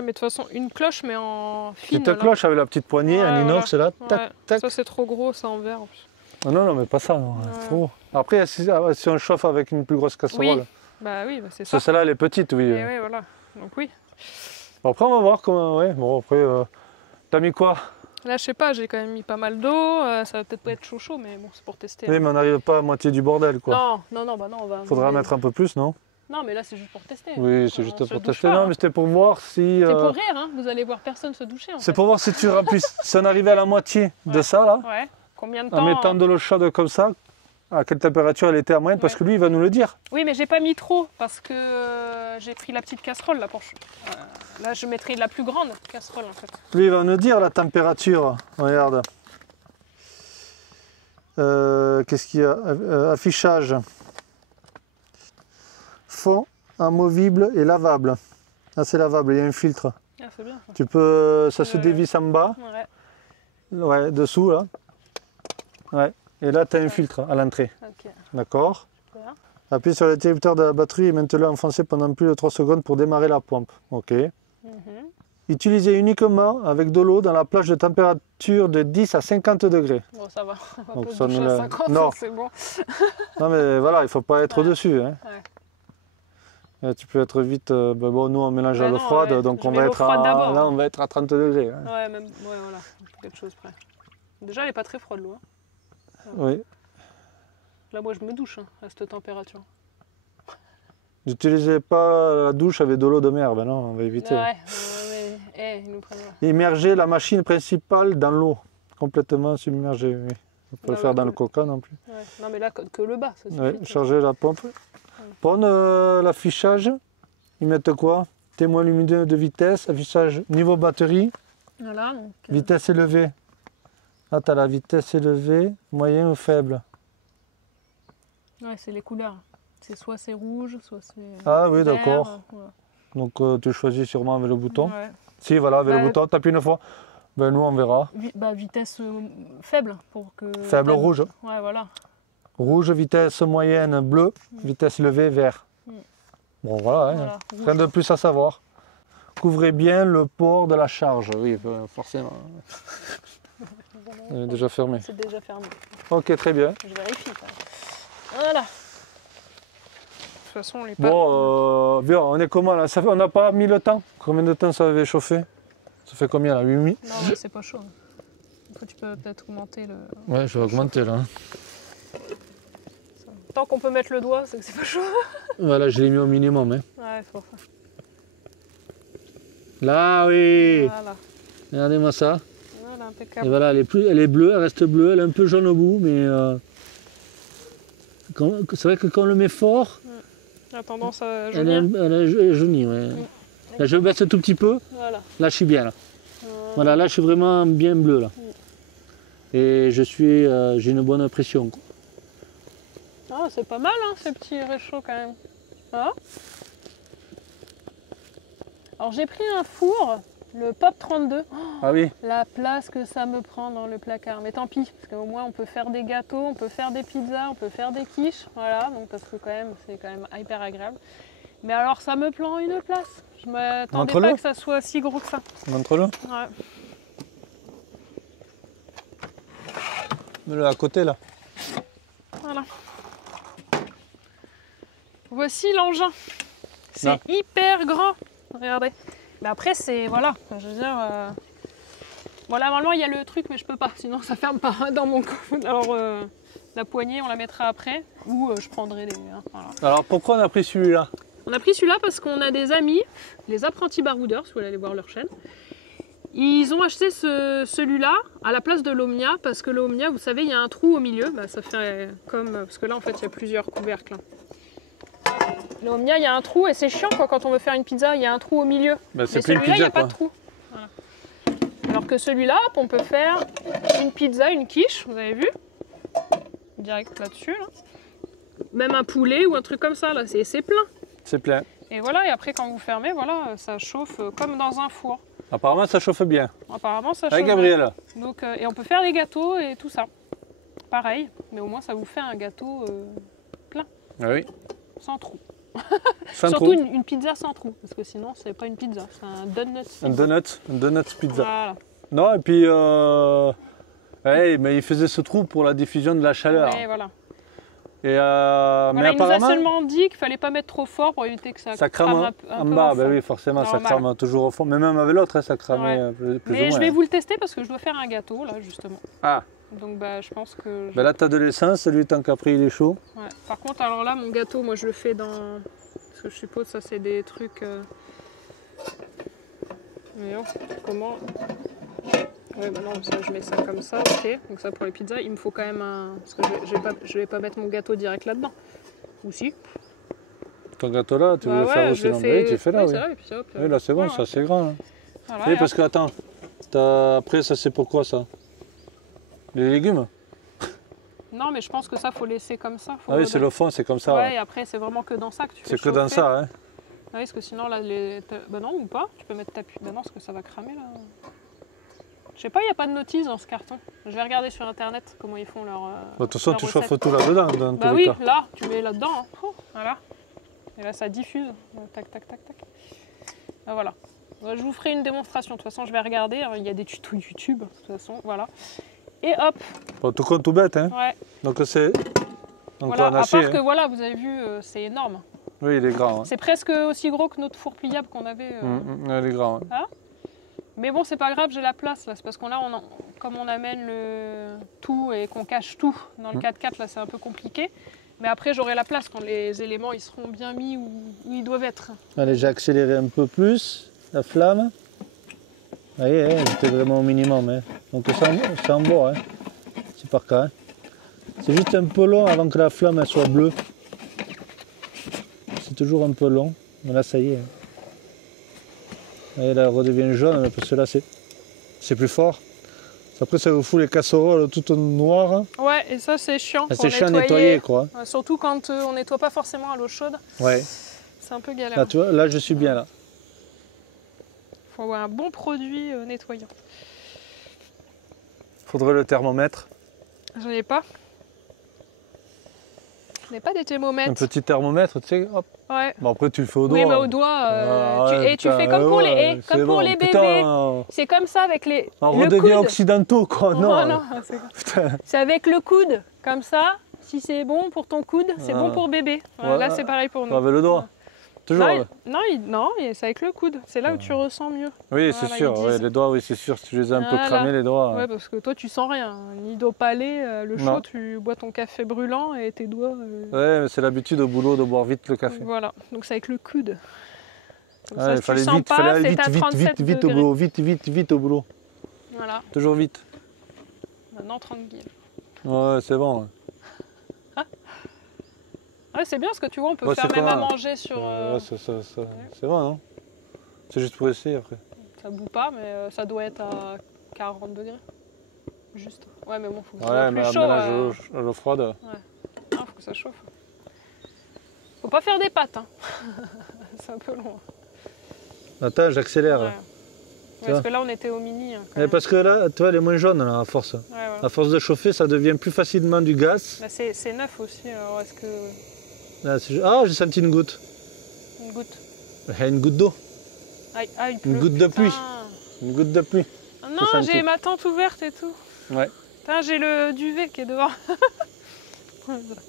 mais de toute façon, une cloche, mais en fine. petite cloche avec la petite poignée, Ouais, un inox voilà. là, tac, Ouais. tac. Ça, c'est trop gros, ça en verre en plus. Oh, non, mais pas ça, non, c'est trop. Après, si on chauffe avec une plus grosse casserole. Oui, bah oui, bah c'est ça. Celle-là, elle est petite, oui. Et ouais, voilà. Donc oui. Bon, après, on va voir comment. Ouais, bon, après, t'as mis quoi? Là, je sais pas, j'ai quand même mis pas mal d'eau. Ça va peut-être pas être chaud, mais bon, c'est pour tester. Oui, mais on n'arrive pas à moitié du bordel, quoi. Non, bah non, on va. Faudra mettre un peu plus, non? Non, mais là, c'est juste pour tester. Oui, c'est juste On se pour douche tester. pas, Non, hein. mais c'était pour voir si. C'est pour rire, hein. Vous allez voir personne se doucher. En C'est fait. pour voir si tu si on arrivait à la moitié de ça, là, Ouais. Combien de en temps mettant de l'eau chaude comme ça, à quelle température elle était à moyenne, parce que lui, il va nous le dire. Oui, mais j'ai pas mis trop parce que j'ai pris la petite casserole là pour. Là, je mettrai la plus grande casserole en fait. Lui, il va nous dire la température. Regarde. Qu'est-ce qu'il y a? Affichage. Fond amovible et lavable. Ah, c'est lavable, il y a un filtre. Ah, c'est bien ça. Tu peux, ça se dévisse en bas. Ouais. Ouais, dessous là. Ouais. Et là, tu as un filtre à l'entrée. Ok. D'accord. Voilà. Appuie sur l'interrupteur de la batterie et maintenez-le enfoncé pendant plus de 3 secondes pour démarrer la pompe. Ok. Utilisez uniquement avec de l'eau dans la plage de température de 10 à 50 degrés. Bon, ça va. On va Donc, pas se ça doucher nous à l'a- 50, Non. c'est bon. Non mais voilà, il faut pas être au-dessus. Hein. Ouais. Tu peux être vite. Bon, nous on mélange à Bah l'eau non, froide, ouais. donc Je on mets va l'eau être froide d'abord. là, on va être à 30 degrés. Hein. Ouais, même. Ouais, voilà. Quelque chose près. Déjà, elle est pas très froide l'eau. Hein. Oui. Là, moi, je me douche hein, à cette température. N'utilisez pas la douche avec de l'eau de mer, ben non, on va éviter. Ouais, mais ils nous prennent. Immergez la machine principale dans l'eau, complètement submergée. Oui. On peut le faire dans le coca non plus. Ouais. Non, mais là, que le bas, ça suffit. Ouais, charger la pompe. Pour l'affichage, ils mettent quoi? Témoin lumineux de vitesse, affichage niveau batterie, Voilà, donc. vitesse élevée. Là, tu as la vitesse élevée, moyen ou faible. Ouais, c'est les couleurs. Soit c'est rouge, soit c'est. Ah oui, vert, d'accord. voilà. Donc tu choisis sûrement avec le bouton. Ouais. Si, voilà, avec Bah, le bouton, tu appuies une fois. Ben, nous, on verra. Vitesse faible pour que. Faible rouge. Ouais, voilà. Rouge, vitesse moyenne bleu, vitesse élevée vert. Bon, voilà, hein. Voilà. Rien de plus à savoir. couvrez bien le port de la charge. Oui, forcément. Elle est déjà fermée. C'est déjà fermé. Ok, très bien. Je vérifie. Voilà. De toute façon, on est pas... Bon, bien, on est comment là? On n'a pas mis le temps? Combien de temps ça avait chauffé? Ça fait combien là? 8 minutes? Non, mais c'est pas chaud. Après, tu peux peut-être augmenter le... Ouais, je vais augmenter là. Tant qu'on peut mettre le doigt, c'est que c'est pas chaud. Voilà, je l'ai mis au minimum. Hein. Ouais, faut... Là, oui. Voilà. Regardez-moi ça. Voilà, Et impeccable. voilà, elle est bleue, elle reste bleue, elle est un peu jaune au bout, mais c'est vrai que quand on le met fort, Elle a tendance à elle est jaunir. jaunie. Ouais. Là, je baisse un tout petit peu. Voilà. Là, je suis bien. Là. Voilà, là, je suis vraiment bien bleu. Là. Et j'ai une bonne pression. Quoi. Ah, c'est pas mal, hein, ces petits réchauds quand même. Ah. Alors, j'ai pris un four, le Pop 32. Oh, Ah oui. la place que ça me prend dans le placard. Mais tant pis, parce qu'au moins, on peut faire des gâteaux, on peut faire des pizzas, on peut faire des quiches. Voilà, donc parce que c'est quand même hyper agréable. Mais alors, ça me prend une place. Je m'attendais pas que ça soit si gros que ça. Montre-le. Ouais. Mets-le à côté là. Voilà. Voici l'engin. C'est Là. hyper grand. Regardez. Mais après, c'est... Voilà. Je veux dire... Bon, là, normalement, il y a le truc, mais je peux pas. Sinon, ça ferme pas dans mon coffre. Alors, la poignée, on la mettra après. Ou je prendrai les... voilà. Alors, pourquoi on a pris celui-là? On a pris celui-là parce qu'on a des amis, les apprentis baroudeurs, si vous voulez aller voir leur chaîne. Ils ont acheté celui-là à la place de l'Omnia parce que l'Omnia, vous savez, il y a un trou au milieu. Bah, ça fait comme... Parce que là, en fait, il y a plusieurs couvercles. L'Omnia, il y a un trou et c'est chiant quoi, quand on veut faire une pizza, il y a un trou au milieu. Bah, mais celui-là, il n'y a pas de trou. Voilà. Alors que celui-là, on peut faire une pizza, une quiche, vous avez vu? Direct là-dessus. Là. Même un poulet ou un truc comme ça, là, c'est plein. C'est plein. Et voilà, et après quand vous fermez, voilà, ça chauffe comme dans un four. Apparemment, ça chauffe bien. Apparemment, ça chauffe Avec Gabriel. bien. Donc, et on peut faire des gâteaux et tout ça. Pareil, mais au moins ça vous fait un gâteau plein, Ah oui. sans trou. Sans Surtout trou. une pizza sans trou, parce que sinon c'est pas une pizza, c'est un donut. Un donut pizza. Voilà. Non, et puis, ouais, mais il faisait ce trou pour la diffusion de la chaleur. Ouais, voilà. Et, Voilà, mais il nous a apparemment, seulement dit qu'il fallait pas mettre trop fort pour éviter que ça ça crame un en peu bas. au Ben fond. oui, forcément, Normal. ça crame toujours au fond. Mais même avec l'autre, hein, ça cramait plus Mais ou moins. je vais vous le tester parce que je dois faire un gâteau là justement. Ah, Donc bah je pense que. ben là, tu as de l'essence, lui, tant qu'après, il est chaud. Ouais. Par contre, alors là, mon gâteau, moi je le fais dans. Parce que je suppose ça c'est des trucs. Mais oh, comment. Ouais, bah non, ça, je mets ça comme ça, ok. Donc ça pour les pizzas, il me faut quand même un. Parce que je vais pas mettre mon gâteau direct là-dedans. Ou si. Ton gâteau là, tu veux Bah le faire ouais, aussi je le dans fais. oui, tu fais là, Ouais, oui. c'est vrai, et puis hop, Oui, là, c'est bon, ouais, ça, c'est grand. Hein. voilà, Oui, et parce que, attends, après, ça, c'est pour quoi, ça? Les légumes? Non, mais je pense que ça, faut laisser comme ça. Faut Ah oui, c'est le fond, c'est comme ça. Ouais, ouais. et après, c'est vraiment que dans ça que tu fais C'est que dans chauffer. ça, hein. Ah oui, parce que sinon, là, bah non, ou pas. Tu peux mettre ta Bah non, parce que ça va cramer, là. Je sais pas, il n'y a pas de notice dans ce carton. Je vais regarder sur Internet comment ils font leur. De toute façon, leur tu recette. chauffes tout là-dedans, dans Bah tous oui, les cas. là, tu mets là-dedans. Hein. Oh, voilà. Et là, ça diffuse. Tac, tac, tac, tac. Ah, voilà. Je vous ferai une démonstration. De toute façon, je vais regarder. Il y a des tutos YouTube. De toute façon, voilà. Et hop. Bon, tout compte tout bête, hein. Ouais. Donc, c'est Voilà. en À acier. part que, Hein. voilà, vous avez vu, c'est énorme. Oui, il est grand. Hein. C'est presque aussi gros que notre four pliable qu'on avait. Il est grand. Hein. Mais bon, c'est pas grave, j'ai la place là. C'est parce qu'on là, comme on amène le tout et qu'on cache tout dans le 4x4, là, c'est un peu compliqué. Mais après, j'aurai la place quand les éléments ils seront bien mis où ils doivent être. Allez, j'ai accéléré un peu plus la flamme. Vous voyez, hein, j'étais vraiment au minimum. Hein. Donc, c'est en bois. Hein. C'est par cas. Hein. C'est juste un peu long avant que la flamme elle soit bleue. C'est toujours un peu long. Mais là, ça y est. Hein. Et là, elle redevient jaune parce que là, c'est plus fort. Après, ça vous fout les casseroles toutes noires. Ouais, et ça, c'est chiant. Ah, pour c'est chiant à nettoyer, quoi. Ouais, surtout quand on nettoie pas forcément à l'eau chaude. Ouais. C'est un peu galère. Là, tu vois, là, je suis bien là. Faut avoir un bon produit nettoyant. Faudrait le thermomètre. J'en ai pas. n'est pas des Un thermomètres. petit thermomètre, tu sais, hop. Ouais. Bon, après tu le fais au doigt. Oui, mais au doigt, tu fais comme pour les, comme pour les bébés. C'est comme ça avec les. On le redevient coude. occidentaux, quoi. Oh, Non, non, c'est avec le coude, comme ça. Si c'est bon pour ton coude, c'est bon pour bébé. Voilà, Ouais. là, c'est pareil pour nous. avec le doigt. Toujours. Non, c'est avec le coude. C'est là où tu ressens mieux. Oui, c'est Voilà, sûr. ils Ouais, disent. les doigts, oui, c'est sûr. Si tu les as un peu Voilà. cramés, les doigts. Ouais, parce que toi, tu sens rien. Ni d'eau palée, le chaud, Non. tu bois ton café brûlant et tes doigts. Ouais, mais c'est l'habitude au boulot de boire vite le café. Voilà, donc c'est avec le coude. Comme Ouais, ça, il si tu fallait sens vite, pas, fallait c'est vite, à vite, 37 vite, vite au degrés. boulot, vite au boulot. Voilà, Toujours vite. maintenant 30 guillemets. Ouais, c'est bon. Ouais. Ouais, c'est bien parce que tu vois, on peut Ouais, faire c'est même pas à mal. manger sur. Ouais, c'est bon, non? C'est juste pour essayer après. Ça bout pas, mais ça doit être à 40 degrés. Juste. Ouais, mais bon, faut que ça Ouais, soit mais plus chaud. mélange à l'eau froide. Ah, faut que ça chauffe. Faut pas faire des pâtes, hein. C'est un peu long. Attends, j'accélère. Ouais. Parce que là, on était au mini. Hein, quand même. Parce que là, tu vois, elle est moins jaune là, à force. Ouais, voilà. À force de chauffer, ça devient plus facilement du gaz. Bah, c'est neuf aussi, alors est-ce que. Là, ah, j'ai senti une goutte. Une goutte. Une goutte d'eau. Ah, il Une pleut, goutte de putain. pluie. Une goutte de pluie. Ah non, senti. j'ai ma tente ouverte et tout. Ouais. Putain, j'ai le duvet qui est dehors.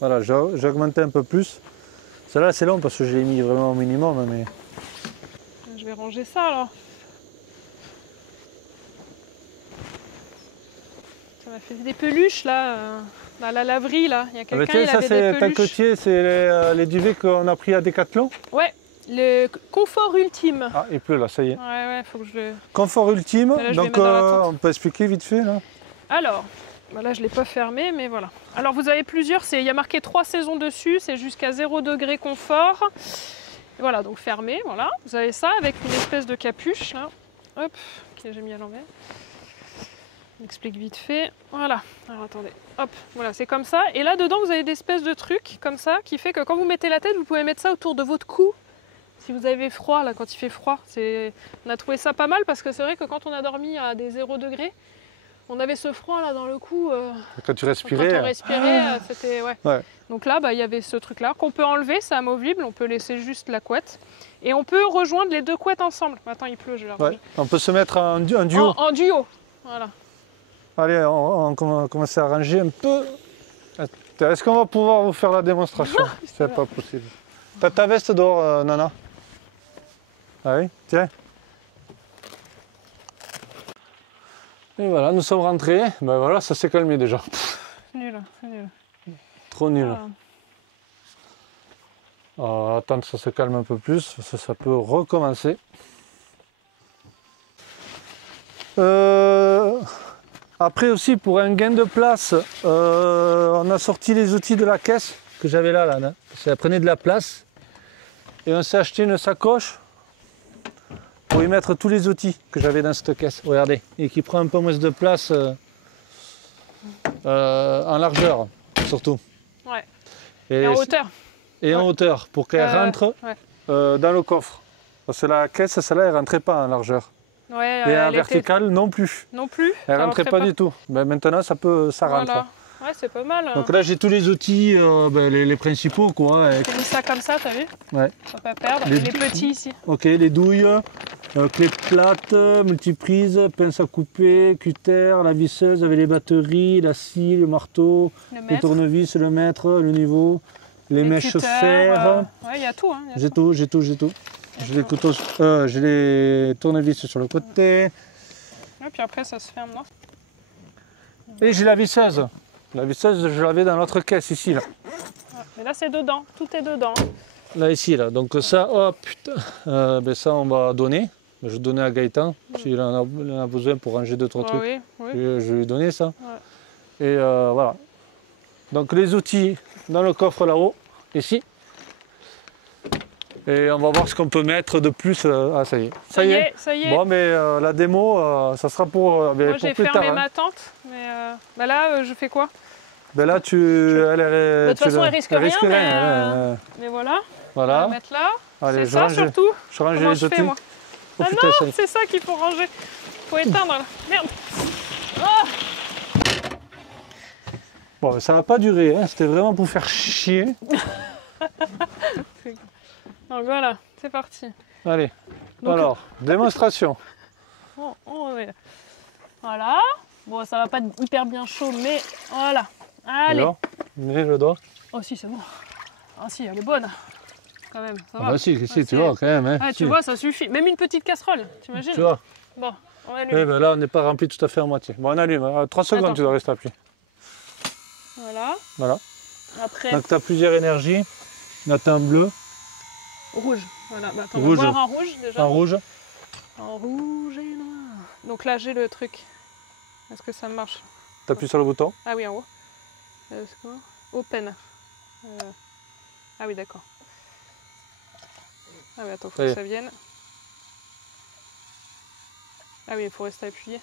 Voilà, j'ai augmenté un peu plus. Celle-là, c'est long parce que je l'ai mis vraiment au minimum. Mais... Je vais ranger ça alors. Ça m'a fait des peluches là, dans la laverie là. Il y a Ah bah quelqu'un, tiens, il ça, avait c'est des peluches. Tancotier, c'est les duvets qu'on a pris à Decathlon. Ouais, le confort ultime. Ah, il pleut là, ça y est. Ouais, faut que je le. Confort ultime, Là, je vais donc mettre dans la tente. on peut expliquer vite fait là. Alors, bah là je l'ai pas fermé, mais voilà. Alors vous avez plusieurs, il y a marqué 3 saisons dessus, c'est jusqu'à 0 degré confort. Et voilà, donc fermé, voilà. Vous avez ça avec une espèce de capuche là. Hop, que j'ai mis à l'envers. J'explique vite fait. Voilà. Alors attendez. Hop, voilà, c'est comme ça. Et là dedans, vous avez des espèces de trucs comme ça qui fait que quand vous mettez la tête, vous pouvez mettre ça autour de votre cou. Si vous avez froid, là, quand il fait froid, on a trouvé ça pas mal parce que c'est vrai que quand on a dormi à des 0 degrés, on avait ce froid là dans le cou. Quand tu Quand respirais. on respirait, c'était. Ouais. Ouais. Donc là, il y avait ce truc là qu'on peut enlever, c'est amovible, on peut laisser juste la couette. Et on peut rejoindre les deux couettes ensemble. Attends, il pleut, je vais la Ouais. ranger. On peut se mettre en duo. En duo. Voilà. Allez, on commence à ranger un peu. Attends, est-ce qu'on va pouvoir vous faire la démonstration? C'est pas possible. T'as ta veste dehors, Nana? Ah oui, tiens. Et voilà, nous sommes rentrés. Ben voilà, ça s'est calmé déjà. C'est nul, c'est nul. Trop nul. Voilà. Alors, attendre que ça se calme un peu plus, ça peut recommencer. Après aussi, pour un gain de place, on a sorti les outils de la caisse que j'avais là, ça prenait de la place. Et on s'est acheté une sacoche pour y mettre tous les outils que j'avais dans cette caisse. Regardez, et qui prend un peu moins de place en largeur, surtout. Ouais. Et en hauteur. Et en hauteur, pour qu'elle rentre ouais. dans le coffre. Parce que la caisse, celle-là, elle ne rentrait pas en largeur. Ouais, Et en elle verticale, non plus. Non plus. Elle ne ça rentrait pas du tout. Ben, maintenant, ça rentre. Voilà. Ouais, c'est pas mal. Donc là, j'ai tous les outils, les principaux, quoi. J'ai mis ça comme ça, t'as vu? Ouais. Faut pas perdre. Les Les petits ici. Ok, les douilles, clé plate, multiprise, pince à couper, cutter, la visseuse avec les batteries, la scie, le marteau, le tournevis, le mètre, le niveau, les mèches cutters, fer. Ouais, il y a tout. Hein, J'ai tout. J'ai les tournevis sur le côté. Et puis après, ça se ferme, non? Et j'ai la visseuse. La visseuse, je l'avais dans l'autre caisse ici, là. Ouais, mais là, c'est dedans. Tout est dedans. Là, ici, là. Donc ça, oh putain. Ça, on va donner. Je vais donner à Gaëtan, s'il en a besoin pour ranger 2-3 trucs. Oui, oui. Je vais lui donner ça. Ouais. Et voilà. Donc les outils dans le coffre là-haut, ici. Et on va voir ce qu'on peut mettre de plus. Ah, ça y est. Ça y est. Bon, mais la démo, ça sera pour, Moi, pour j'ai plus fermé tard. ma tente. Mais bah là, je fais quoi? Ben là, De toute façon, elle risque rien. Mais voilà. On va Voilà. la mettre là. Allez, C'est ça surtout. Je range Comment les je outils. fais, moi? Oh, Ah putain, non, c'est ça qu'il faut ranger. Faut éteindre là. Merde. Oh, Bon, ça va pas durer, hein. C'était vraiment pour faire chier. Donc voilà, c'est parti. Allez, Donc, alors, démonstration. Ouais. Voilà. Bon, ça va pas être hyper bien chaud, mais voilà. Allez. Alors, mets le doigt. Oh si, c'est bon. Ah si, elle est bonne. Quand même, ça va. Ah bah si, Ah, tu vois quand même. Hein, Ouais, si. tu vois, ça suffit. Même une petite casserole, t'imagines? Tu vois. Bon, on allume. Eh ben là, on n'est pas rempli tout à fait à moitié. Bon, on allume. 3 secondes, Attends. tu dois rester appuyé. Voilà. Voilà. Après, Donc, tu as plusieurs énergies. Là, tu as un bleu, rouge. Voilà. Bah, attends, Rouge. on va voir en rouge déjà. un rouge. En rouge et noir. Donc là, j'ai le truc. Est-ce que ça marche? Tu appuies sur le bouton. Ah oui, en haut. C'est quoi? Open. Ah oui, d'accord. Ah oui, attends, faut Ça y que est. ça vienne. Ah oui, il faut rester appuyé.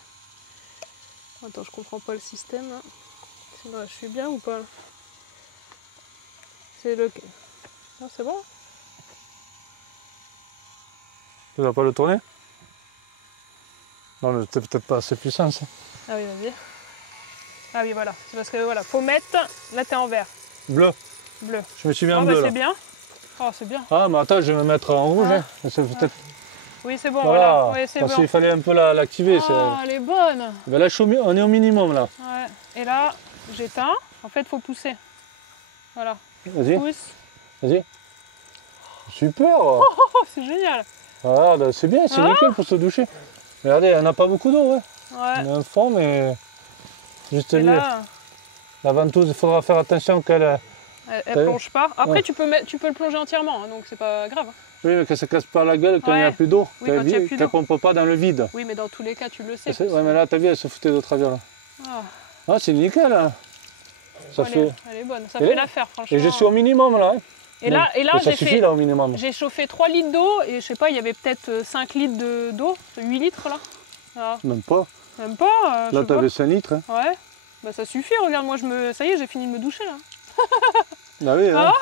Attends, je comprends pas le système. Là. Sinon, je suis bien ou pas? C'est le... Non, c'est bon? Tu ne vas pas le tourner? Non, mais c'est peut-être pas assez puissant ça. Ah oui, vas-y. Ah oui, voilà. C'est parce que, voilà, faut mettre... Là, t'es en vert. Bleu. Bleu. Je me suis mis en Ah bleu bah là. c'est bien. Oh, c'est bien. Ah, mais attends, je vais me mettre en rouge. Ah. Hein. C'est peut-être... Oui, c'est bon, Voilà. voilà. Oui, c'est Parce bon. qu'il fallait un peu l'activer. Oh, elle est bonne. Ben là, on est au minimum là. Ouais. Et là, j'éteins. En fait, il faut pousser. Voilà. Vas-y, Pousse. vas-y. Super. Oh, c'est génial. Regarde, c'est bien, c'est Ah. nickel pour se doucher. Regardez, on n'a pas beaucoup d'eau. Ouais. Ouais. On a un fond, mais juste Et dire, là, la ventouse, il faudra faire attention qu'elle... elle plonge pas. Après, Ouais. tu peux le plonger entièrement, hein, donc c'est pas grave. Oui, mais qu'elle ne se casse pas la gueule quand il n'y a Ouais. plus d'eau. Oui, quand il y a plus Qu'elle d'eau. ne pompe pas dans le vide. Oui, mais dans tous les cas, tu le sais. Ouais, mais là, t'as vu, elle se foutait de travers là. Ah, Ah, c'est nickel. Hein. Ça elle, est, fait... elle est bonne. Ça Et fait là- l'affaire, franchement. Et je suis au minimum là. Hein. Et là, Mais ça j'ai suffit fait... là au minimum. J'ai chauffé 3 litres d'eau et je sais pas, il y avait peut-être 5 litres d'eau, 8 litres là. Ah, Même pas. même pas. Je Là, sais tu avais 5 litres. Hein. pas. Ouais. Bah ça suffit, regarde, moi ça y est, j'ai fini de me doucher là. Ah oui, hein. Ah.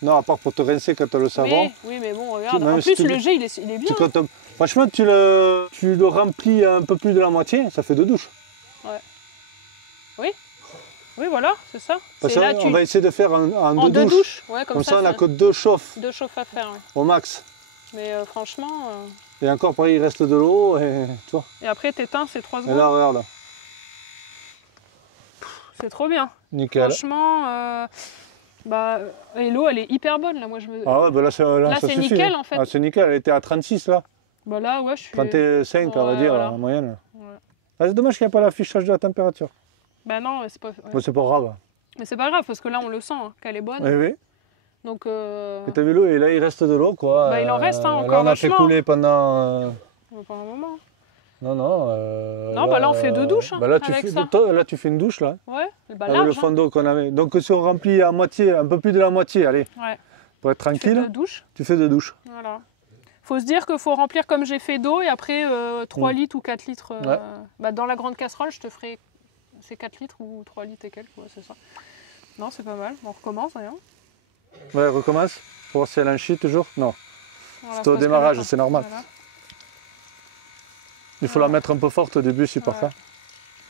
Non, à part pour te rincer quand tu as le savon. Oui, mais bon, regarde. Même En si plus, tu le le- jet, il est bien. Quand franchement, tu le remplis un peu plus de la moitié, ça fait 2 douches. Oui, voilà, c'est ça. Parce C'est là, qu'on va essayer de faire en en 2 2 douches. douches. Ouais, comme Comme ça, on n'a c'est que 2 chauffes 2 chauffes à faire. Ouais. au max. Mais franchement. Et encore, pareil, il reste de l'eau. Et, tu vois. Et après, t'éteins, c'est 3 Et secondes. là, regarde. C'est trop bien. Nickel. Franchement, et l'eau, elle est hyper bonne là. Moi, je me. Ah ouais, bah là, ça c'est suffit. nickel, hein. en fait. Ah, c'est nickel, elle était à 36 là. Bah là, ouais, je suis. 35, on va Ouais, dire, voilà. en moyenne. Ouais. Ah, c'est dommage qu'il n'y ait pas l'affichage de la température. Bah non, c'est pas. Ouais. Mais c'est pas grave. Mais c'est pas grave parce que là, on le sent hein, qu'elle est bonne. Oui, oui. Donc. Et t'as vu l'eau, et là, il reste de l'eau, quoi. Bah, il en reste, hein, Là, encore on a fait vachement. couler pendant... Pas un moment. Non, non. Non, bah là, on fait 2 douches, hein, bah là, tu avec fais... ça. Toi, là, tu fais une douche, là. Ouais, bah Avec le large. fond d'eau qu'on avait. Donc, si on remplit à moitié, un peu plus de la moitié, allez, Ouais. pour être Tu fais tranquille, 2 douches. tu fais 2 douches. Voilà. Faut se dire qu'il faut remplir comme j'ai fait d'eau et après 3 litres ou 4 litres. Ouais. Bah, dans la grande casserole, je te ferai. C'est 4 litres ou 3 litres et quelques, ouais, c'est ça. Non, c'est pas mal. On recommence, rien. Ouais, recommence. Pour voir si elle en chie toujours. Non, Voilà, c'est au parce que démarrage, là, c'est normal. voilà. Il faut la mettre un peu forte au début, si par Ouais. contre.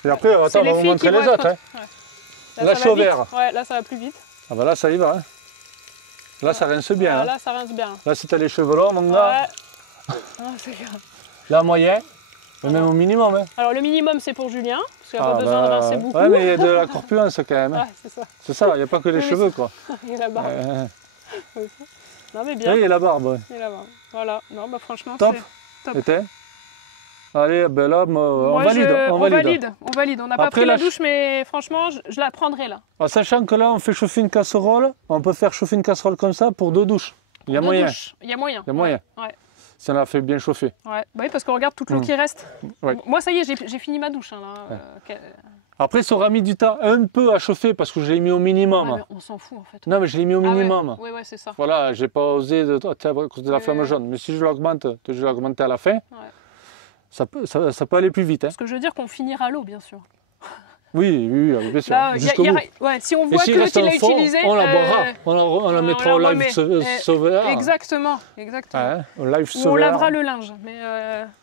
Et après, C'est attends, on va vous filles montrer qui vont les être autres. Hein. Ouais. Là, ça je suis au va vite. vert. Ouais, là, ça va plus vite. Ah bah là, ça y va. Hein. Là, ça rince bien. Ah, Hein. là, ça rince bien. Là, si t'as les cheveux longs, mon gars, Ouais. Ah, c'est grave. là, moyen, mais même au minimum. Hein. Alors, le minimum, c'est pour Julien, parce qu'il n'y a pas besoin de rincer beaucoup. Ouais, mais il y a de la corpulence quand même. Hein. Ouais, c'est ça. C'est ça, il n'y a pas que les Oui, cheveux, quoi. Il est là-bas. Ouais. Non, mais bien. Oui, et la barbe, ouais. Il est là-bas. Voilà. Non, bah, franchement, Top. c'est. Top. Était. Allez, ben là, on Moi, valide. on valide. On n'a pas Après, pris la là, douche, mais franchement, je la prendrai là. En sachant que là, on fait chauffer une casserole, on peut faire chauffer une casserole comme ça pour 2 douches. Il y a Deux moyen. douches. Il y a moyen. Il y a moyen. Ouais. Si on la fait bien chauffer. Ouais. Bah oui, parce que regarde toute l'eau qui reste. Ouais. Moi, ça y est, j'ai fini ma douche. Hein, là. Après, ça aura mis du temps un peu à chauffer parce que je l'ai mis au minimum. Ouais, mais on s'en fout en fait. Non, mais je l'ai mis au minimum. Oui, ouais, c'est ça. Voilà, j'ai pas osé à cause de la Ouais, flamme ouais. jaune. Mais si je l'augmente, je vais l'augmenter à la fin, ça peut aller plus vite. Hein. Ce que je veux dire qu'on finira l'eau, bien sûr. Oui, bien sûr. Là, Jusqu'au bout. ouais, si on Et voit s'il que reste tu l'as un fond, utilisé, on la boira. On la mettra au la live remet. sauveur. Exactement. Ouais, au live Ou on sauveur. lavera le linge. Mais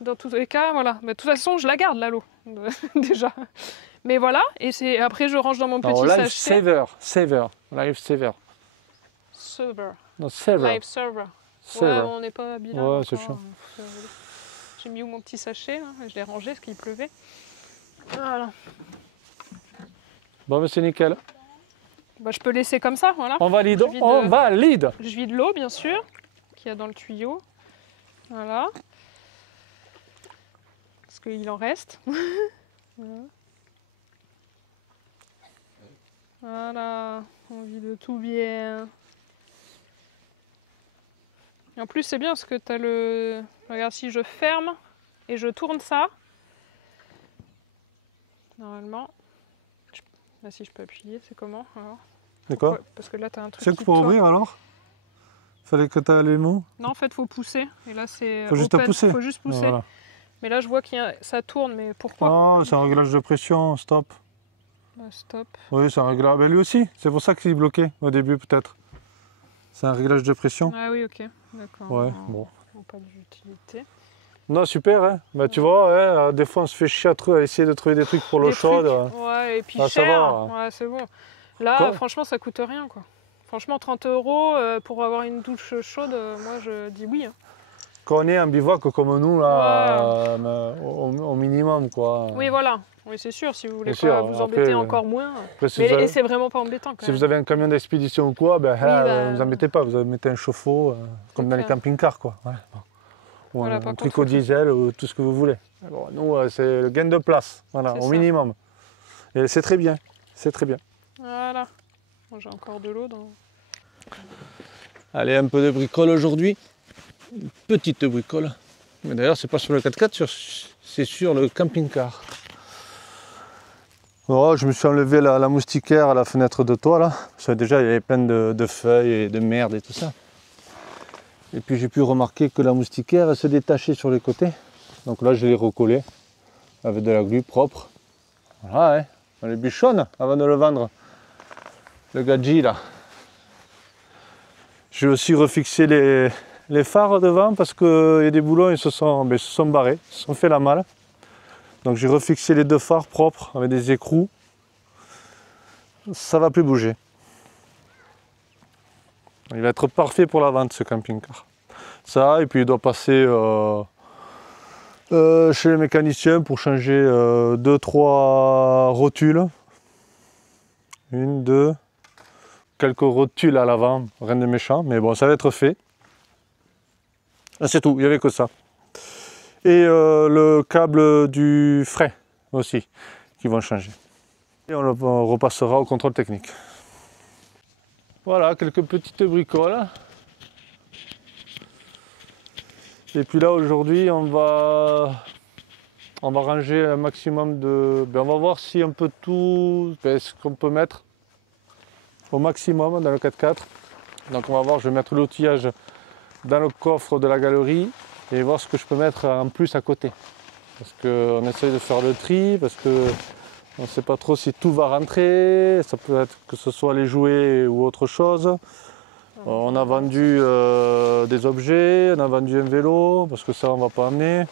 dans tous les cas, voilà. Mais de toute façon, je la garde, là, l'eau. Déjà. Mais voilà, et après je range dans mon petit Alors, sachet. Saver. Server. Non, Saver. Live server. Saver. Ouais, on n'est pas bilingue Ouais, encore, c'est chiant. J'ai mis où mon petit sachet, là, je l'ai rangé parce qu'il pleuvait. Voilà. Bon, mais c'est nickel. Bah, je peux laisser comme ça, voilà. On valide. Je vide, On valide. Je vide l'eau, bien sûr, qu'il y a dans le tuyau. Voilà. Parce qu'il en reste. Voilà, on vide tout bien. Et en plus, c'est bien parce que tu as le... Regarde, si je ferme et je tourne ça, normalement... Là, si je peux appuyer, c'est comment alors? D'accord. Ouais, parce que là, tu as un truc C'est qui que pour tourne. ouvrir alors? Fallait que tu aies les mots. Non, en fait, il faut pousser. Et là, c'est Faut juste open. pousser. Faut juste pousser. Voilà. Mais là, je vois que ça tourne, mais pourquoi? Oh, c'est un réglage de pression, stop. Bah, stop. Oui, c'est un réglage. Ben, lui aussi, c'est pour ça qu'il est bloqué au début peut-être. C'est un réglage de pression. Ah oui, ok. D'accord. Ouais, Non, bon. pas d'utilité. Non, super, hein. Bah, tu vois, ouais, des fois on se fait chier à essayer de trouver des trucs pour l'eau Des chaude. trucs, ouais, et puis Ah, ça cher. va. Ouais, c'est bon. Là, Quoi franchement, ça coûte rien, quoi. Franchement, 30 € pour avoir une douche chaude, moi, je dis oui. Hein. Quand on est en bivouac comme nous, là, au minimum, quoi. Oui, voilà. Oui, c'est sûr, si vous voulez Bien pas sûr, vous après, embêter encore moins. Après, si Mais vous avez- et c'est vraiment pas embêtant, quand Si même. vous avez un camion d'expédition ou quoi, ben, bah, vous embêtez pas, vous mettez un chauffe-eau, comme dans les clair. camping-cars, quoi. Ouais, bon. Ou Voilà, un par truc contre, au diesel, ou tout ce que vous voulez. Bon, nous, c'est le gain de place, voilà, C'est au ça. minimum. Et c'est très bien, c'est très bien. Voilà. Moi, j'ai encore de l'eau dans... Allez, un peu de bricole aujourd'hui. Une petite bricole. Mais d'ailleurs, c'est pas sur le 4x4, c'est sur le camping-car. Oh, je me suis enlevé la moustiquaire à la fenêtre de toit là. Parce que déjà, il y avait plein de feuilles et de merde et tout ça. Et puis j'ai pu remarquer que la moustiquaire elle se détachait sur les côtés. Donc là, je l'ai recollé avec de la glu propre. Voilà, hein. On les bichonne avant de le vendre. Le gadget là. J'ai aussi refixé les phares devant parce qu'il y a des boulons, ils se sont barrés, ils se sont fait la malle. Donc j'ai refixé les deux phares propres avec des écrous. Ça va plus bouger. Il va être parfait pour la vente ce camping-car. Ça, et puis il doit passer chez les mécaniciens pour changer 2-3 rotules. 1, 2, quelques rotules à l'avant, rien de méchant, mais bon, ça va être fait. C'est tout, il n'y avait que ça. Et le câble du frein aussi, qui vont changer. Et on repassera au contrôle technique. Voilà, quelques petites bricoles. Et puis là, aujourd'hui, on va ranger un maximum de... on va voir si on peut tout... ce qu'on peut mettre au maximum dans le 4x4. Donc on va voir, je vais mettre l'outillage dans le coffre de la galerie et voir ce que je peux mettre en plus à côté. Parce qu'on essaye de faire le tri, parce que on ne sait pas trop si tout va rentrer, ça peut être que ce soit les jouets ou autre chose. On a vendu des objets, on a vendu un vélo, parce que ça on ne va pas amener.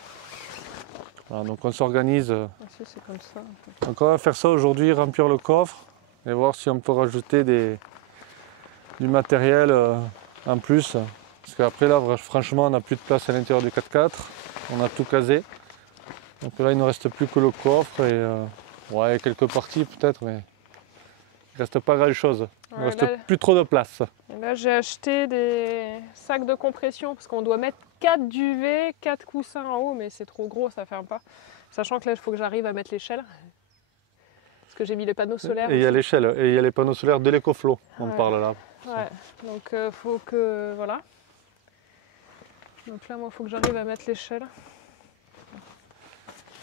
Voilà, donc on s'organise. Ah, si, c'est comme ça. Donc on va faire ça aujourd'hui, remplir le coffre et voir si on peut rajouter du matériel en plus. Parce qu'après là, franchement, on n'a plus de place à l'intérieur du 4x4. On a tout casé. Donc là, il ne nous reste plus que le coffre et ouais, quelques parties peut-être, mais il ne reste pas grand-chose. Il ne Ouais, reste là- plus trop de place. Et là, j'ai acheté des sacs de compression parce qu'on doit mettre 4 duvets, 4 coussins en haut, mais c'est trop gros, ça ferme pas. Sachant que là, il faut que j'arrive à mettre l'échelle. Parce que j'ai mis les panneaux solaires. Et il y a l'échelle, et il y a les panneaux solaires de l'EcoFlow, on Ouais. parle là. Ouais, donc faut que... Voilà. Donc là, moi, il faut que j'arrive à mettre l'échelle.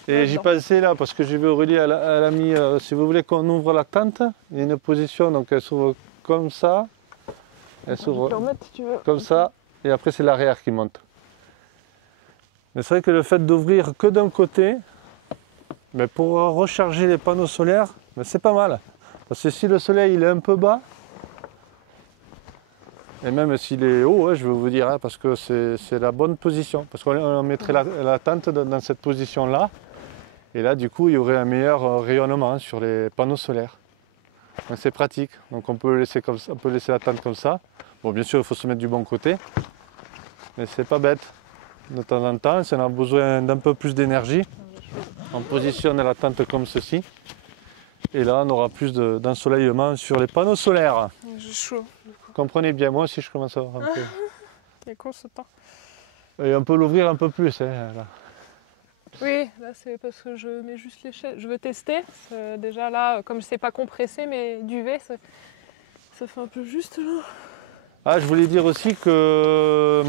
Et j'y Là-dedans. pensais là, parce que j'ai vu Aurélie, elle a mis, si vous voulez qu'on ouvre la tente, il y a une position, donc elle s'ouvre comme ça, elle Je peux s'ouvre en mettre si tu veux. comme ça, et après c'est l'arrière qui monte. Mais c'est vrai que le fait d'ouvrir que d'un côté, mais pour recharger les panneaux solaires, mais c'est pas mal. Parce que si le soleil il est un peu bas, et même s'il est haut, hein, je vais vous dire, hein, parce que c'est la bonne position. Parce qu'on mettrait la tente dans cette position-là. Et là, du coup, il y aurait un meilleur rayonnement sur les panneaux solaires. Donc c'est pratique. Donc on peut laisser comme ça, on peut laisser la tente comme ça. Bon, bien sûr, il faut se mettre du bon côté, mais c'est pas bête. De temps en temps, si on a besoin d'un peu plus d'énergie, on positionne la tente comme ceci. Et là, on aura plus d'ensoleillement sur les panneaux solaires. J'ai chaud. Comprenez bien, moi aussi je commence à avoir un peu. C'est con ce temps. Et on peut l'ouvrir un peu plus. Hein, là. Oui, là c'est parce que je mets juste les chaises. Je veux tester. Déjà là, comme je sais pas compresser mes duvets, ça fait un peu juste là. Ah, je voulais dire aussi que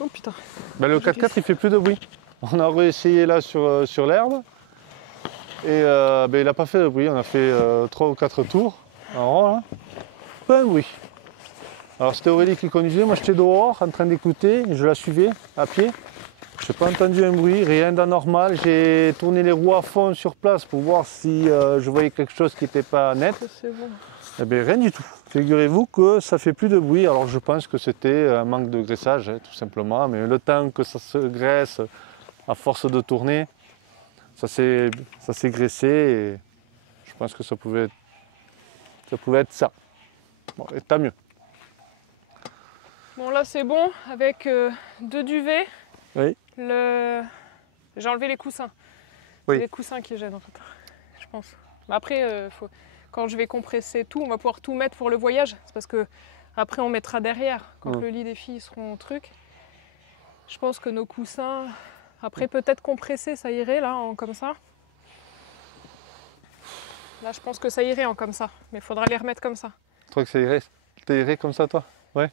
Oh putain. ben, le 4x4 il fait plus de bruit. On a réessayé là sur l'herbe et ben, il n'a pas fait de bruit. On a fait 3 ou 4 tours en rond là. Pas de bruit. Alors c'était Aurélie qui conduisait, moi j'étais dehors en train d'écouter, je la suivais à pied. Je n'ai pas entendu un bruit, rien d'anormal. J'ai tourné les roues à fond sur place pour voir si je voyais quelque chose qui n'était pas net. C'est bon. Eh bien rien du tout. Figurez-vous que ça fait plus de bruit. Alors je pense que c'était un manque de graissage, hein, tout simplement. Mais le temps que ça se graisse à force de tourner, ça s'est graissé et je pense que ça pouvait être ça. Bon, et tant mieux. Bon là c'est bon avec 2 duvets. Oui. J'ai enlevé les coussins. Oui. C'est les coussins qui gênent en fait, je pense. Mais après, quand je vais compresser tout, on va pouvoir tout mettre pour le voyage. C'est parce que après on mettra derrière, quand le lit des filles seront au truc. Je pense que nos coussins, après peut-être compresser, ça irait là, comme ça. Là je pense que ça irait en comme ça, mais il faudra les remettre comme ça. Tu crois que ça irait comme ça toi? Ouais.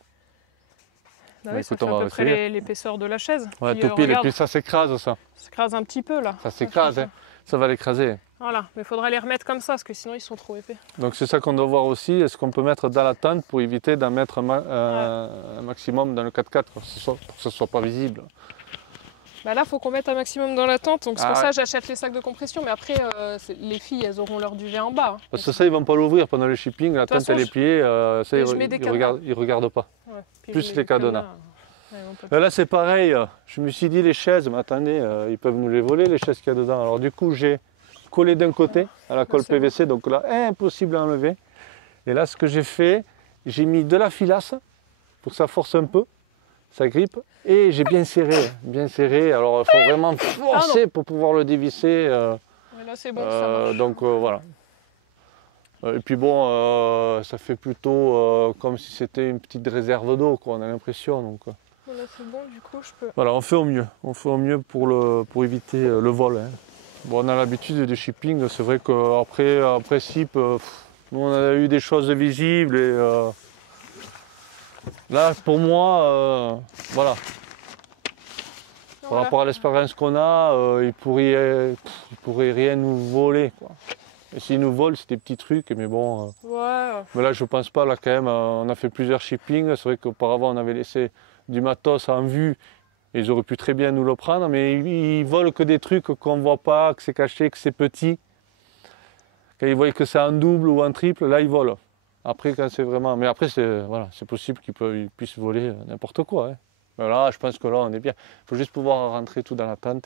Bah Bah, oui, ça écoute, fait on à va peu près essayer. l'épaisseur de la chaise. Ouais, Puis, tout pile, et regarde, puis ça s'écrase ça. ça s'écrase un petit peu là. Ça s'écrase, hein. Ça va l'écraser. Voilà, mais il faudra les remettre comme ça, parce que sinon ils sont trop épais. Donc c'est ça qu'on doit voir aussi, est-ce qu'on peut mettre dans la tente pour éviter d'en mettre un maximum dans le 4x4 pour que ce ne soit pas visible. Bah là, il faut qu'on mette un maximum dans la tente, donc c'est pour Ah ça ouais. que j'achète les sacs de compression. Mais après, les filles, elles auront leur duvet en bas. Hein. Parce que ça, ils ne vont pas l'ouvrir pendant le shipping, la De toute tente façon, elle est pliée, ça, je mets des cadenas. ils regardent pas. Ouais, puis Plus je mets les des cadenas. Ouais, ils vont pas- Là c'est pareil, je me suis dit les chaises, mais attendez, ils peuvent nous les voler les chaises qu'il y a dedans. Alors du coup j'ai collé d'un côté à la colle c'est bon. PVC, donc là impossible à enlever. Et là ce que j'ai fait, j'ai mis de la filasse pour que ça force un peu, ça grippe, et j'ai bien serré. Alors il faut vraiment forcer pour pouvoir le dévisser. Mais là, c'est bon, ça marche. Donc voilà. Et puis bon, ça fait plutôt comme si c'était une petite réserve d'eau, quoi, on a l'impression. Donc, Bon, là, c'est bon, du coup, je peux. voilà, on fait au mieux. On fait au mieux pour éviter le vol. Hein. Bon, on a l'habitude du shipping, c'est vrai qu'après, en principe, nous on a eu des choses visibles et là, pour moi, voilà. Par Voilà. rapport à l'expérience qu'on a, il pourrait rien nous voler, quoi. Et s'ils nous volent, c'est des petits trucs, mais bon. Ouais, Mais là, je pense pas. Là, quand même, on a fait plusieurs shippings. C'est vrai qu'auparavant, on avait laissé du matos en vue. Et ils auraient pu très bien nous le prendre, mais ils volent que des trucs qu'on ne voit pas, que c'est caché, que c'est petit. Quand ils voient que c'est en double ou en triple, là, ils volent. Après, quand c'est vraiment. Mais après, c'est possible qu'ils puissent voler n'importe quoi. Hein. Mais là, je pense que là, on est bien. Il faut juste pouvoir rentrer tout dans la tente.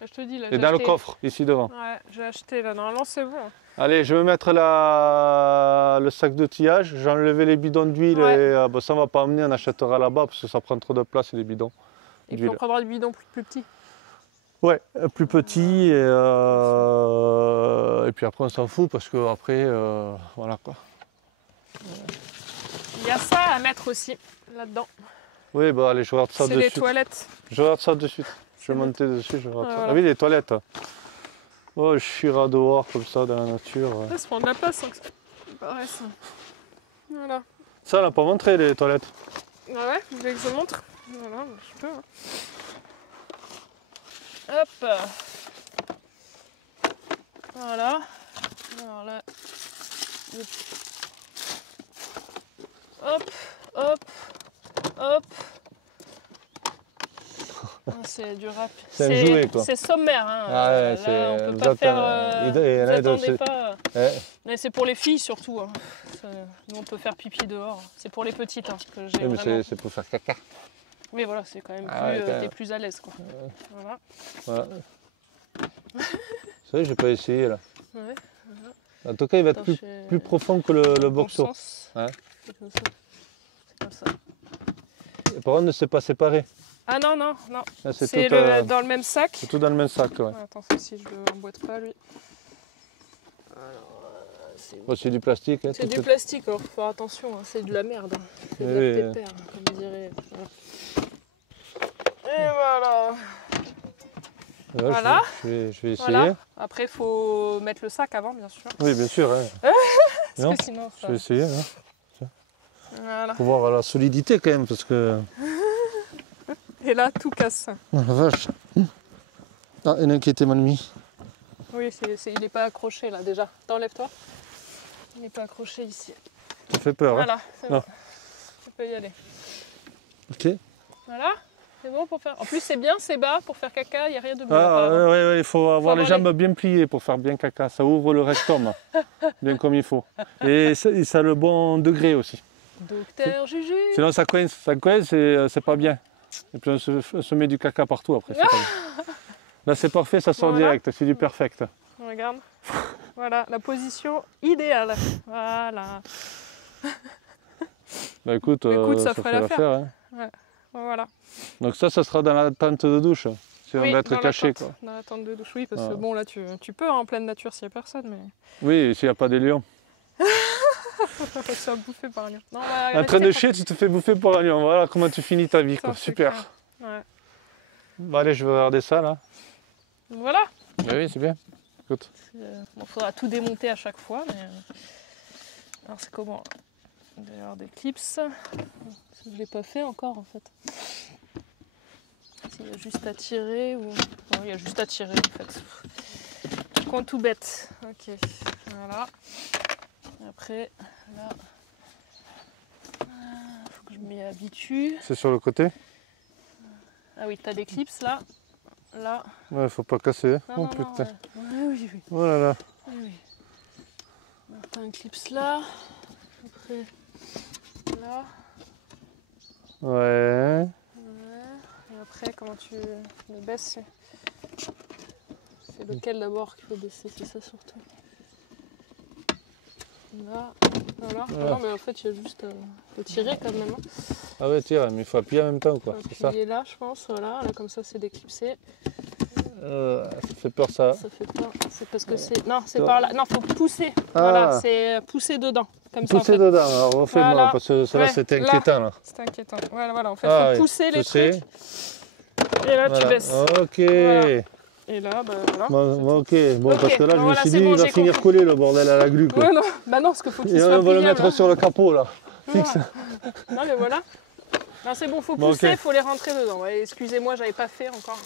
je te dis, là, Et j'ai dans le acheté- coffre, ici devant. Ouais, j'ai acheté, là. Normalement, c'est bon. Allez, je vais mettre le sac d'outillage. J'ai enlevé les bidons d'huile Ouais. et bon, ça on va pas emmener, on achètera là-bas parce que ça prend trop de place les bidons Et puis, d'huile. on prendra du bidon plus petit. Ouais, plus petit et puis après on s'en fout parce que après voilà quoi. Il y a ça à mettre aussi, là-dedans. Oui, bah allez, je regarde ça C'est de les suite. toilettes. Je regarde ça de suite. Je vais monter dessus, je regarde Ah, ça. voilà. Ah oui, les toilettes. Oh, je chierai dehors comme ça dans la nature. Ça se prend de la place, hein, que ça paraît, ça. Voilà. Ça, on n'a pas montré les toilettes. Ah ouais, vous voulez que je vous montre? Voilà, je peux. Hein. Hop. Voilà. Alors là. Hop, hop, hop. Ah, c'est du rap. C'est un jouet, quoi. C'est sommaire. Hein. Ah ouais, Là, c'est- on peut vous pas êtes, faire. là, vous attendez c'est- pas. Ouais. Mais c'est pour les filles surtout. Hein. Nous, on peut faire pipi dehors. C'est pour les petites hein, que j'ai Oui, mais vraiment. c'est pour faire caca. Mais voilà, c'est quand même Ah ouais, plus, quand même. t'es plus à l'aise quoi. Voilà. Voilà. C'est vrai, j'ai pas essayé là. Ouais. En tout cas, il va être Attends, plus profond que le bon boxo. sens. Ouais. C'est comme ça. C'est comme ça. Et par contre, ne s'est pas séparé. Ah non, non, non. Là, C'est tout, dans le même sac. c'est tout dans le même sac. Ouais. Attends, si je le emboîte pas, lui. Alors, Bon, c'est du plastique. Hein, c'est tout du plastique, alors faut faire attention, hein, c'est de la merde. Hein. C'est de Oui, la pépère, comme on dirait. Et voilà. Ouais, Voilà. Je vais essayer. Voilà. Après, il faut mettre le sac avant, bien sûr. Oui, bien sûr. Hein. Parce Non, que sinon, je ça... vais essayer. Hein. Voilà. Faut voir la solidité quand même, parce que... Et là, tout casse. Oh la vache. Ah, il y en a un qui était mal mis. Oui, il n'est pas accroché là déjà. T'enlèves-toi. Il n'est pas accroché ici. Ça fait peur. Hein. Voilà, c'est bon. Non. Tu peux y aller. Ok. Voilà, c'est bon pour faire. En plus, c'est bien, c'est bas pour faire caca, il n'y a rien de mieux. Ah, apparemment. ouais, il faut avoir les avoir jambes bien pliées pour faire bien caca. Ça ouvre le rectum, bien comme il faut. Et ça a le bon degré aussi. Docteur Juju. Sinon ça coince et c'est pas bien. Et puis on se met du caca partout après. C'est pas bien. Là c'est parfait, ça sort Voilà. direct, c'est du perfect. Regarde. Voilà, la position idéale. Voilà. Bah écoute, Ça fait ferait l'affaire. Hein. Voilà. Donc ça sera dans la tente de douche. Si on Oui, va être dans la caché. tente, Quoi. dans la tente de douche, oui, parce que Ah. bon, là, tu peux hein, en pleine nature s'il n'y a personne, mais. Oui, s'il n'y a pas des lions. Tu vas bouffer par un lion. Non, bah, En train de restez chier, tu te fais bouffer par un lion. Voilà comment tu finis ta vie. Ça, Quoi. c'est Super. clair. Ouais. Bon, allez, je vais regarder ça là. Voilà. Oui, c'est bien. Écoute. Bon, faudra tout démonter à chaque fois, mais. Alors, c'est comment? Il doit y avoir des clips. Ça, je ne l'ai pas fait encore en fait. S'il y a juste à tirer ou. Non, il y a juste à tirer en fait. Coin tout bête. Ok. Voilà. Et après, là. Faut que je m'y habitue. C'est sur le côté. Ah oui, t'as des clips là. Là. Ouais, faut pas casser. Non, Oh non, putain. non, ouais. Oui. Oh là là. Oui. Alors, t'as un clips là. Après, là. Ouais. Et après, comment tu le baisses? C'est lequel d'abord qu'il faut baisser? C'est ça surtout. Là, voilà. Voilà. Non, mais en fait, il y a juste. Faut tirer quand même. Hein. Ah ouais, tire, mais il faut appuyer en même temps quoi. C'est ça. Appuyer là, je pense. Voilà, là, comme ça, c'est déclipsé. Ça fait peur ça. Ça fait pas. C'est parce que c'est. Non, c'est par là. Non, faut pousser. Ah. Voilà, c'est pousser dedans. Comme ça, en Pousser fait. dedans, alors on fait Voilà. moi, parce que cela Ouais, c'était là. inquiétant là. C'est inquiétant. Voilà. En fait, Ah, faut oui. pousser les Pousser. trucs. Et là, tu Voilà. baisses. Ok. Voilà. Et là, bah voilà. Bon, ok. Bon, Ok, parce que là, bon, je me voilà, suis c'est dit, bon, il va j'ai finir compris. collé le bordel à la glu. Quoi. Ouais, non. Bah non, parce qu'il faut qu'il Et soit on va le pliable, mettre hein. sur le capot là. Fixe. Non, mais voilà. Non, c'est bon, faut Bon, pousser, ok. faut les rentrer dedans. Ouais, excusez-moi, j'avais pas fait encore.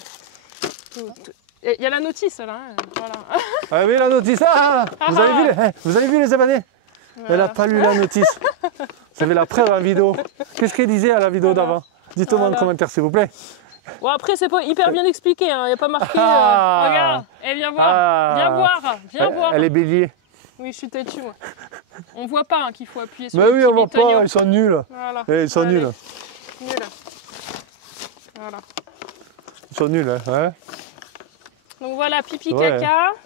Il y a la notice là. Hein. Voilà. Ah oui, la notice. Ah, vous avez vu les abonnés? Elle n'a pas lu la notice. Vous avez la preuve en vidéo. Qu'est-ce qu'elle disait à la vidéo d'avant? Dites-moi en Voilà. commentaire s'il vous plaît. Bon, après, c'est pas hyper bien expliqué. Il n'y a pas marqué. Ah. Regarde. Eh, viens voir. Ah. Viens voir. Viens voir. Elle est bélier. Oui, je suis têtue, moi. On voit pas hein, qu'il faut appuyer sur Mais le oui, petit on voit bitonio. pas, ils sont nuls. Voilà. Eh, ils sont Allez. nuls. Nul. Voilà. Ils sont nuls, hein. Donc voilà, pipi Ouais. caca. De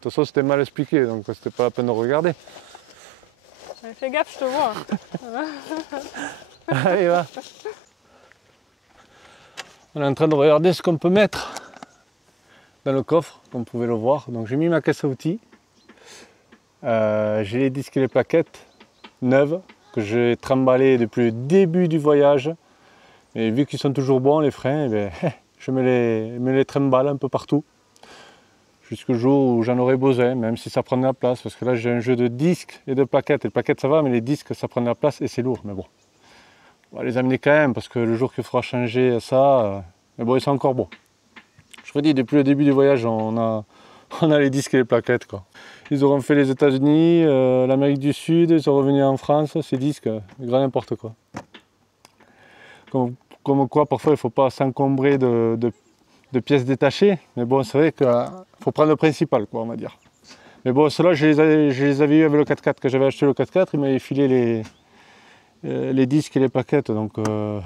toute façon, c'était mal expliqué, donc c'était pas la peine de regarder. Fais gaffe, je te vois. Allez, va. On est en train de regarder ce qu'on peut mettre dans le coffre, comme vous pouvez le voir. Donc j'ai mis ma caisse à outils. J'ai les disques et les plaquettes neuves que j'ai trimballées depuis le début du voyage. Et vu qu'ils sont toujours bons, les freins, eh bien, je me les trimballe un peu partout. Jusqu'au jour où j'en aurai besoin, même si ça prend de la place. Parce que là, j'ai un jeu de disques et de plaquettes. Et les plaquettes, ça va, mais les disques, ça prend de la place et c'est lourd. Mais bon, on va les amener quand même parce que le jour qu'il faudra changer ça, mais bon, ils sont encore bons. Je vous dis, depuis le début du voyage, on a les disques et les plaquettes, quoi. Ils auront fait les États-Unis, l'Amérique du Sud, ils sont revenus en France, ces disques, grand n'importe quoi. Comme quoi, parfois, il ne faut pas s'encombrer de pièces détachées, mais bon, c'est vrai qu'il faut prendre le principal, quoi, on va dire. Mais bon, ceux-là, je les avais eu avec le 4x4, quand j'avais acheté le 4x4, il m'avait filé les disques et les plaquettes, donc je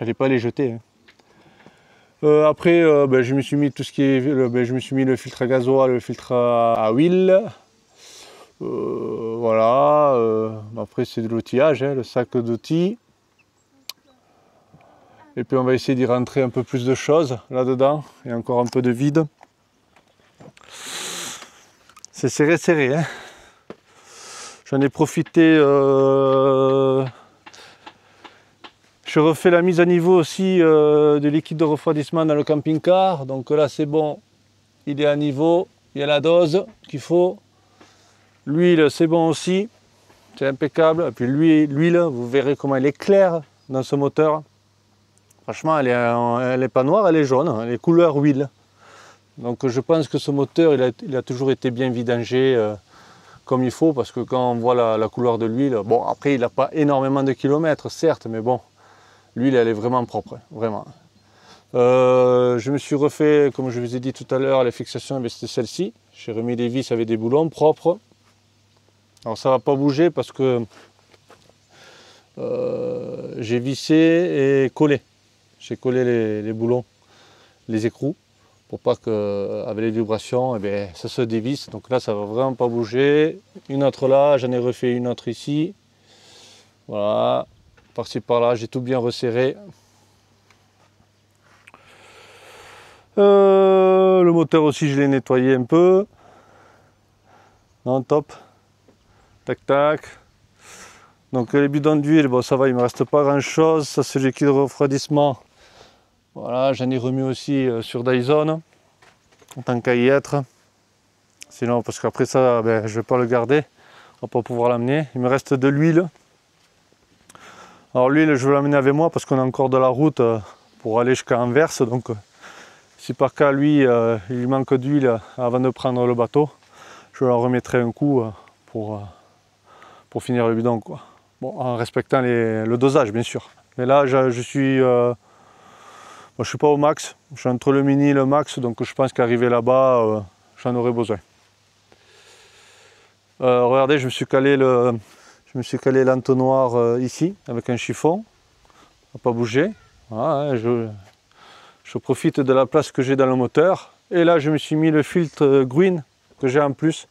n'allais pas les jeter. Hein. Après, je me suis mis tout ce qui est, je me suis mis le filtre à gasoil, le filtre à huile. Voilà. Après, c'est de l'outillage, hein, le sac d'outils. Et puis, on va essayer d'y rentrer un peu plus de choses là-dedans. Il y a encore un peu de vide. C'est serré, serré. Hein. J'en ai profité. Je refais la mise à niveau aussi de liquide de refroidissement dans le camping-car. Donc là, c'est bon. Il est à niveau. Il y a la dose qu'il faut. L'huile, c'est bon aussi. C'est impeccable. Et puis l'huile, vous verrez comment elle est claire dans ce moteur. Franchement, elle est pas noire, elle est jaune. Elle est couleur huile. Donc je pense que ce moteur, il a toujours été bien vidangé comme il faut. Parce que quand on voit la couleur de l'huile, bon, après, il n'a pas énormément de kilomètres, certes, mais bon. L'huile, elle est vraiment propre, vraiment. Je me suis refait, comme je vous ai dit tout à l'heure, les fixations, c'était celle-ci. J'ai remis des vis avec des boulons propres. Alors ça ne va pas bouger parce que j'ai vissé et collé. J'ai collé les boulons, les écrous, pour pas qu'avec les vibrations, ça se dévisse. Donc là, ça ne va vraiment pas bouger. Une autre là, j'en ai refait une autre ici. Voilà. Par-ci par-là, j'ai tout bien resserré. Le moteur aussi, je l'ai nettoyé un peu. Non, top. Tac, tac. Donc les bidons d'huile, bon ça va, il ne me reste pas grand-chose. Ça, c'est le liquide de refroidissement. Voilà, j'en ai remis aussi sur Dyson, en tant qu'à y être. Sinon, parce qu'après ça, je ne vais pas le garder. On va pas pouvoir l'amener. Il me reste de l'huile. Alors l'huile, je vais l'amener avec moi parce qu'on a encore de la route pour aller jusqu'à Anvers. Donc si par cas, lui, il lui manque d'huile avant de prendre le bateau, je leur remettrai un coup pour finir le bidon, quoi. Bon, en respectant le dosage, bien sûr. Mais là, je suis pas au max. Je suis entre le mini et le max, donc je pense qu'arriver là-bas, j'en aurai besoin. Regardez, je me suis calé l'entonnoir ici avec un chiffon. Ça n'a pas bougé. Voilà, hein, je profite de la place que j'ai dans le moteur. Et là, je me suis mis le filtre green que j'ai en plus,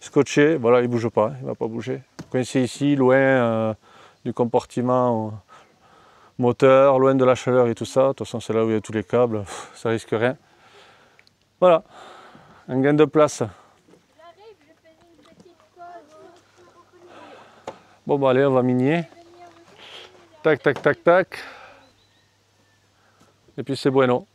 scotché. Voilà, il ne bouge pas, il ne va pas bouger. Coincé ici, loin du compartiment moteur, loin de la chaleur et tout ça. De toute façon, c'est là où il y a tous les câbles, ça risque rien. Voilà, un gain de place. Bon, allez, on va minier. Tac, tac, tac, tac. Et puis c'est bueno.